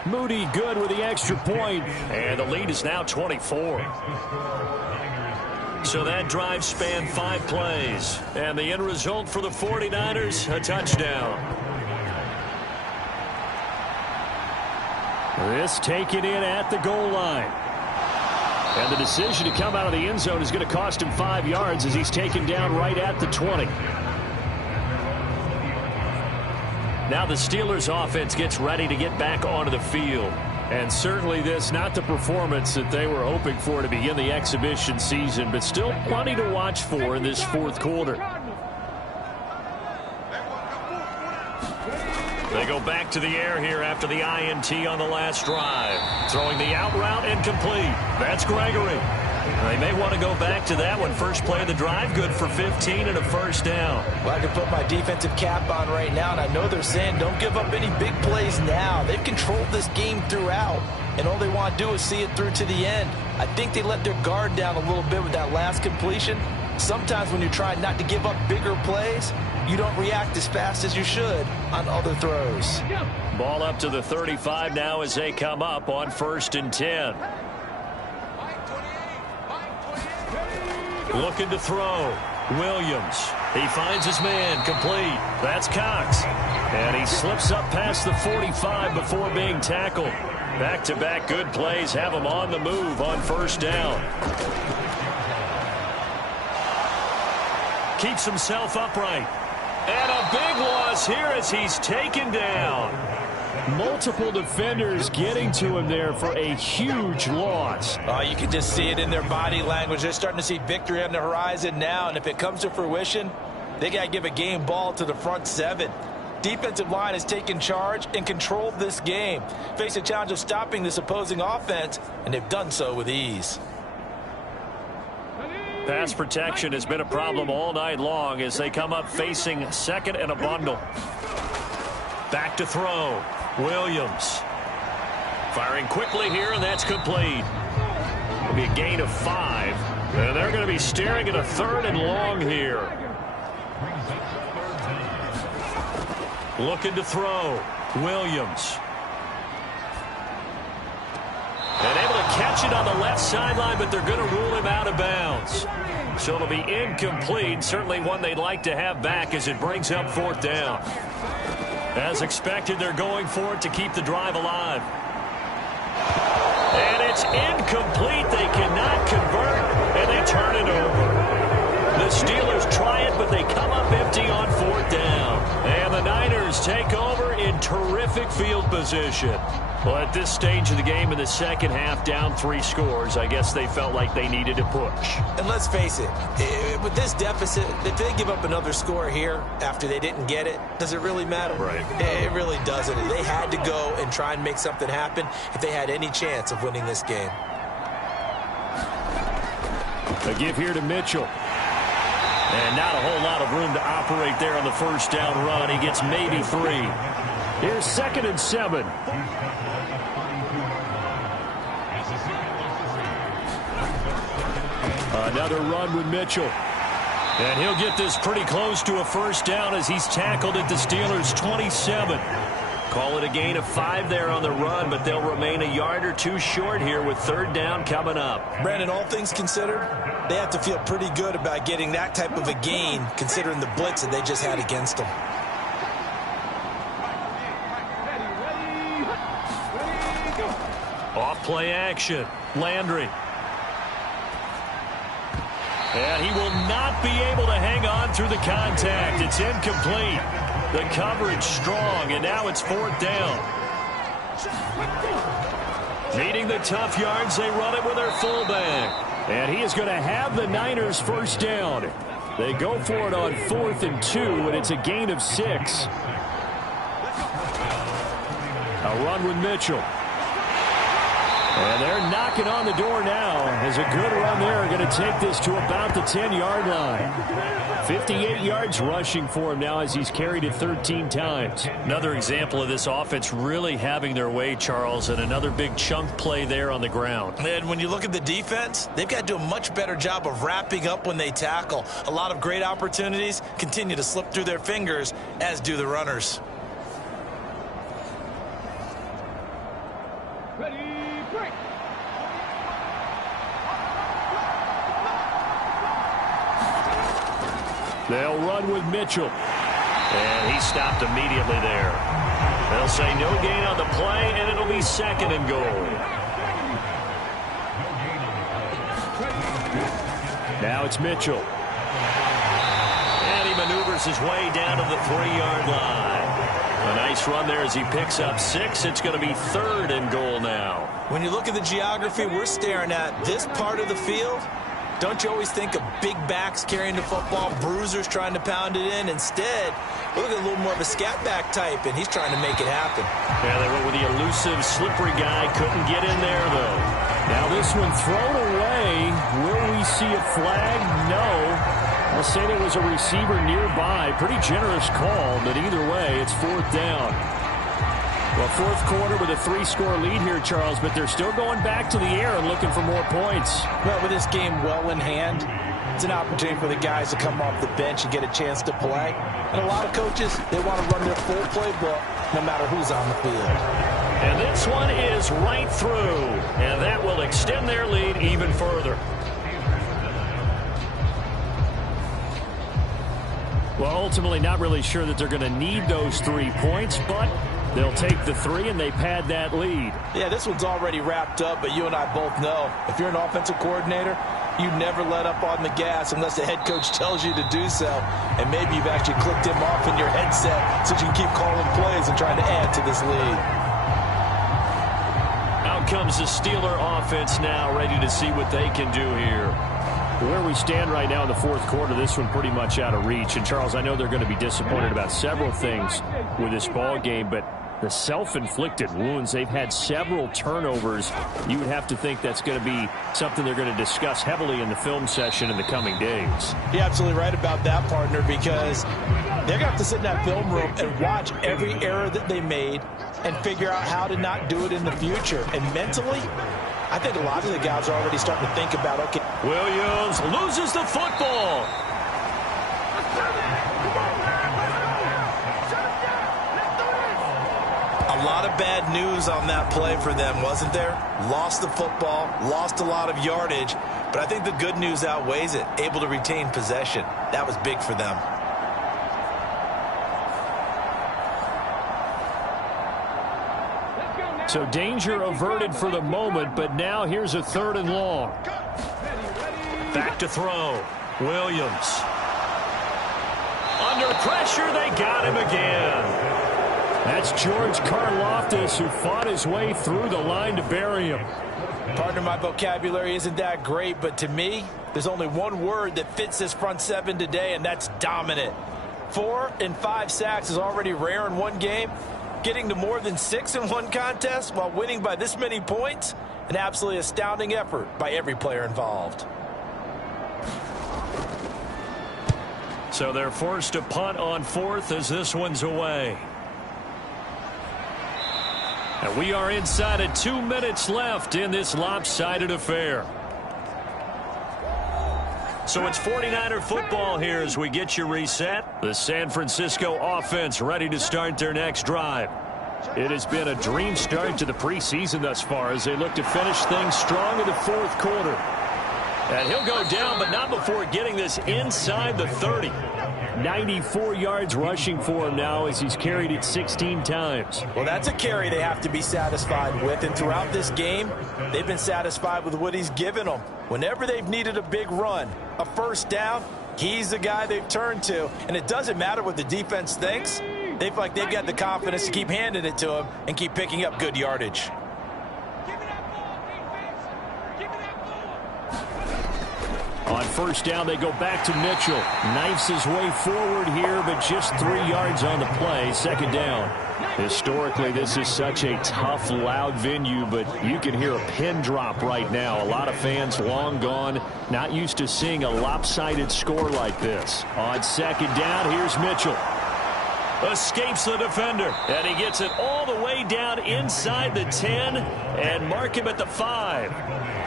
Moody good with the extra point, and the lead is now 24. So that drive spanned 5 plays. And the end result for the 49ers, a touchdown. This taken in at the goal line. And the decision to come out of the end zone is going to cost him 5 yards as he's taken down right at the 20. Now the Steelers offense gets ready to get back onto the field. And certainly this, not the performance that they were hoping for to begin the exhibition season, but still plenty to watch for in this fourth quarter. They go back to the air here after the INT on the last drive. Throwing the out route incomplete. That's Gregory. They may want to go back to that one. First play of the drive, good for 15 and a first down. Well, I can put my defensive cap on right now, and I know they're saying don't give up any big plays now. They've controlled this game throughout, and all they want to do is see it through to the end. I think they let their guard down a little bit with that last completion. Sometimes when you're trying not to give up bigger plays, you don't react as fast as you should on other throws. Ball up to the 35 now as they come up on 1st and 10. Looking to throw. Williams. He finds his man. Complete. That's Cox. And he slips up past the 45 before being tackled. Back-to-back good plays have him on the move on 1st down. Keeps himself upright. And a big loss here as he's taken down. Multiple defenders getting to him there for a huge loss. You can just see it in their body language. They're starting to see victory on the horizon now, and if it comes to fruition, they got to give a game ball to the front 7. Defensive line has taken charge and controlled this game. Face a challenge of stopping this opposing offense, and they've done so with ease. Pass protection has been a problem all night long as they come up facing 2nd and a bundle. Back to throw. Williams. Firing quickly here, and that's complete. It'll be a gain of 5. And they're going to be staring at a 3rd and long here. Looking to throw. Williams. And able to catch it on the left sideline, but they're going to rule him out of bounds. So it'll be incomplete. Certainly one they'd like to have back as it brings up 4th down. As expected, they're going for it to keep the drive alive. And it's incomplete. They cannot convert, and they turn it over. The Steelers try it, but they come up empty on 4th down. And the Niners take over in terrific field position. Well, at this stage of the game in the second half, down 3 scores, I guess they felt like they needed to push. And let's face it, with this deficit, if they give up another score here after they didn't get it, does it really matter? Right. It really doesn't. They had to go and try and make something happen if they had any chance of winning this game. A give here to Mitchell. And not a whole lot of room to operate there on the 1st down run. He gets maybe 3. Here's 2nd and 7. Another run with Mitchell. And he'll get this pretty close to a 1st down as he's tackled at the Steelers' 27. Call it a gain of 5 there on the run, but they'll remain a yard or 2 short here with 3rd down coming up. Brandon, all things considered, they have to feel pretty good about getting that type of a gain considering the blitz that they just had against them. Off play action. Landry. And he will not be able to hang on through the contact. It's incomplete. The coverage strong, and now it's 4th down. Needing the tough yards, they run it with their fullback. And he is going to have the Niners 1st down. They go for it on 4th and 2, and it's a gain of 6. A run with Mitchell. And they're knocking on the door now as a good run there going to take this to about the 10-yard line. 58 yards rushing for him now as he's carried it 13 times. Another example of this offense really having their way, Charles, and another big chunk play there on the ground. And when you look at the defense, they've got to do a much better job of wrapping up when they tackle. A lot of great opportunities continue to slip through their fingers, as do the runners. They'll run with Mitchell. And he stopped immediately there. They'll say no gain on the play, and it'll be 2nd and goal. Now it's Mitchell. And he maneuvers his way down to the 3-yard line. A nice run there as he picks up 6. It's going to be 3rd and goal now. When you look at the geography we're staring at, this part of the field, don't you always think of big backs carrying the football, bruisers trying to pound it in? Instead, look at a little more of a scat back type, and he's trying to make it happen. Yeah, they went with the elusive, slippery guy. Couldn't get in there, though. Now this one thrown away. Will we see a flag? No. I'll say there was a receiver nearby. Pretty generous call, but either way, it's 4th down. Well, 4th quarter with a 3-score lead here, Charles, but they're still going back to the air and looking for more points. Well, with this game well in hand, it's an opportunity for the guys to come off the bench and get a chance to play. And a lot of coaches, they want to run their full playbook no matter who's on the field. And this one is right through, and that will extend their lead even further. Well, ultimately not really sure that they're going to need those 3 points, but they'll take the 3 and they pad that lead. Yeah, this one's already wrapped up, but you and I both know if you're an offensive coordinator, you never let up on the gas unless the head coach tells you to do so. And maybe you've actually clicked him off in your headset so you can keep calling plays and trying to add to this lead. Out comes the Steeler offense now, ready to see what they can do here. Where we stand right now in the 4th quarter, this one pretty much out of reach. And, Charles, I know they're going to be disappointed about several things with this ball game, but the self-inflicted wounds, they've had several turnovers. You would have to think that's going to be something they're going to discuss heavily in the film session in the coming days. You're absolutely right about that, partner, because they're going to have to sit in that film room and watch every error that they made and figure out how to not do it in the future. And mentally, I think a lot of the guys are already starting to think about, okay. Williams loses the football. A lot of bad news on that play for them, wasn't there? Lost the football, lost a lot of yardage, but I think the good news outweighs it. Able to retain possession. That was big for them. So danger averted for the moment, but now here's a 3rd and long. Back to throw. Williams. Under pressure, they got him again. That's George Karlaftis, who fought his way through the line to bury him. Partner, my vocabulary isn't that great, but to me, there's only one word that fits this front 7 today, and that's dominant. 4 and 5 sacks is already rare in one game. Getting to more than 6 in one contest while winning by this many points, an absolutely astounding effort by every player involved. So they're forced to punt on 4th as this one's away. And we are inside of 2 minutes left in this lopsided affair. So it's 49er football here as we get you reset. The San Francisco offense ready to start their next drive. It has been a dream start to the preseason thus far as they look to finish things strong in the 4th quarter. And he'll go down, but not before getting this inside the 30. 94 yards rushing for him now as he's carried it 16 times. Well, that's a carry they have to be satisfied with, and throughout this game, they've been satisfied with what he's given them. Whenever they've needed a big run, a 1st down, he's the guy they've turned to, and it doesn't matter what the defense thinks. They feel like they've got the confidence to keep handing it to him and keep picking up good yardage. On 1st down, they go back to Mitchell. Knifes his way forward here, but just 3 yards on the play. 2nd down. Historically, this is such a tough, loud venue, but you can hear a pin drop right now. A lot of fans long gone, not used to seeing a lopsided score like this. On 2nd down, here's Mitchell. Escapes the defender, and he gets it all the way down inside the 10 and mark him at the 5.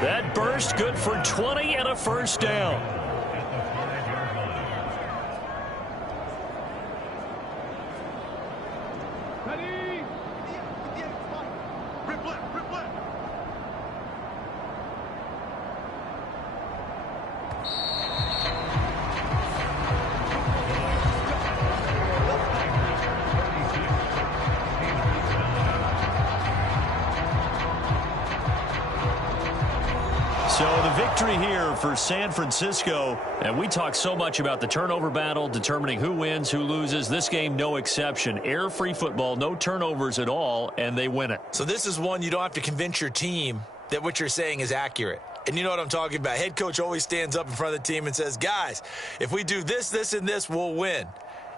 That burst good for 20 and a 1st down. victory here for San Francisco. And we talk so much about the turnover battle, determining who wins, who loses. This game, no exception. Air-free football, no turnovers at all, and they win it. So this is one you don't have to convince your team that what you're saying is accurate. And you know what I'm talking about. Head coach always stands up in front of the team and says, guys, if we do this, this, and this, we'll win.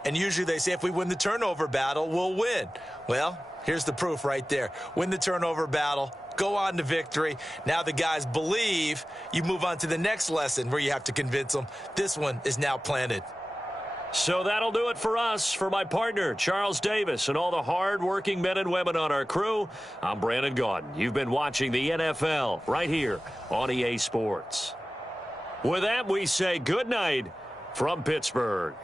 And usually they say if we win the turnover battle, we'll win. Well, here's the proof right there. Win the turnover battle. Go on to victory. Now the guys believe. You move on to the next lesson where you have to convince them. This one is now planted. So that'll do it for us. For my partner, Charles Davis, and all the hard-working men and women on our crew, I'm Brandon Gaudin. You've been watching the NFL right here on EA Sports. With that, we say good night from Pittsburgh.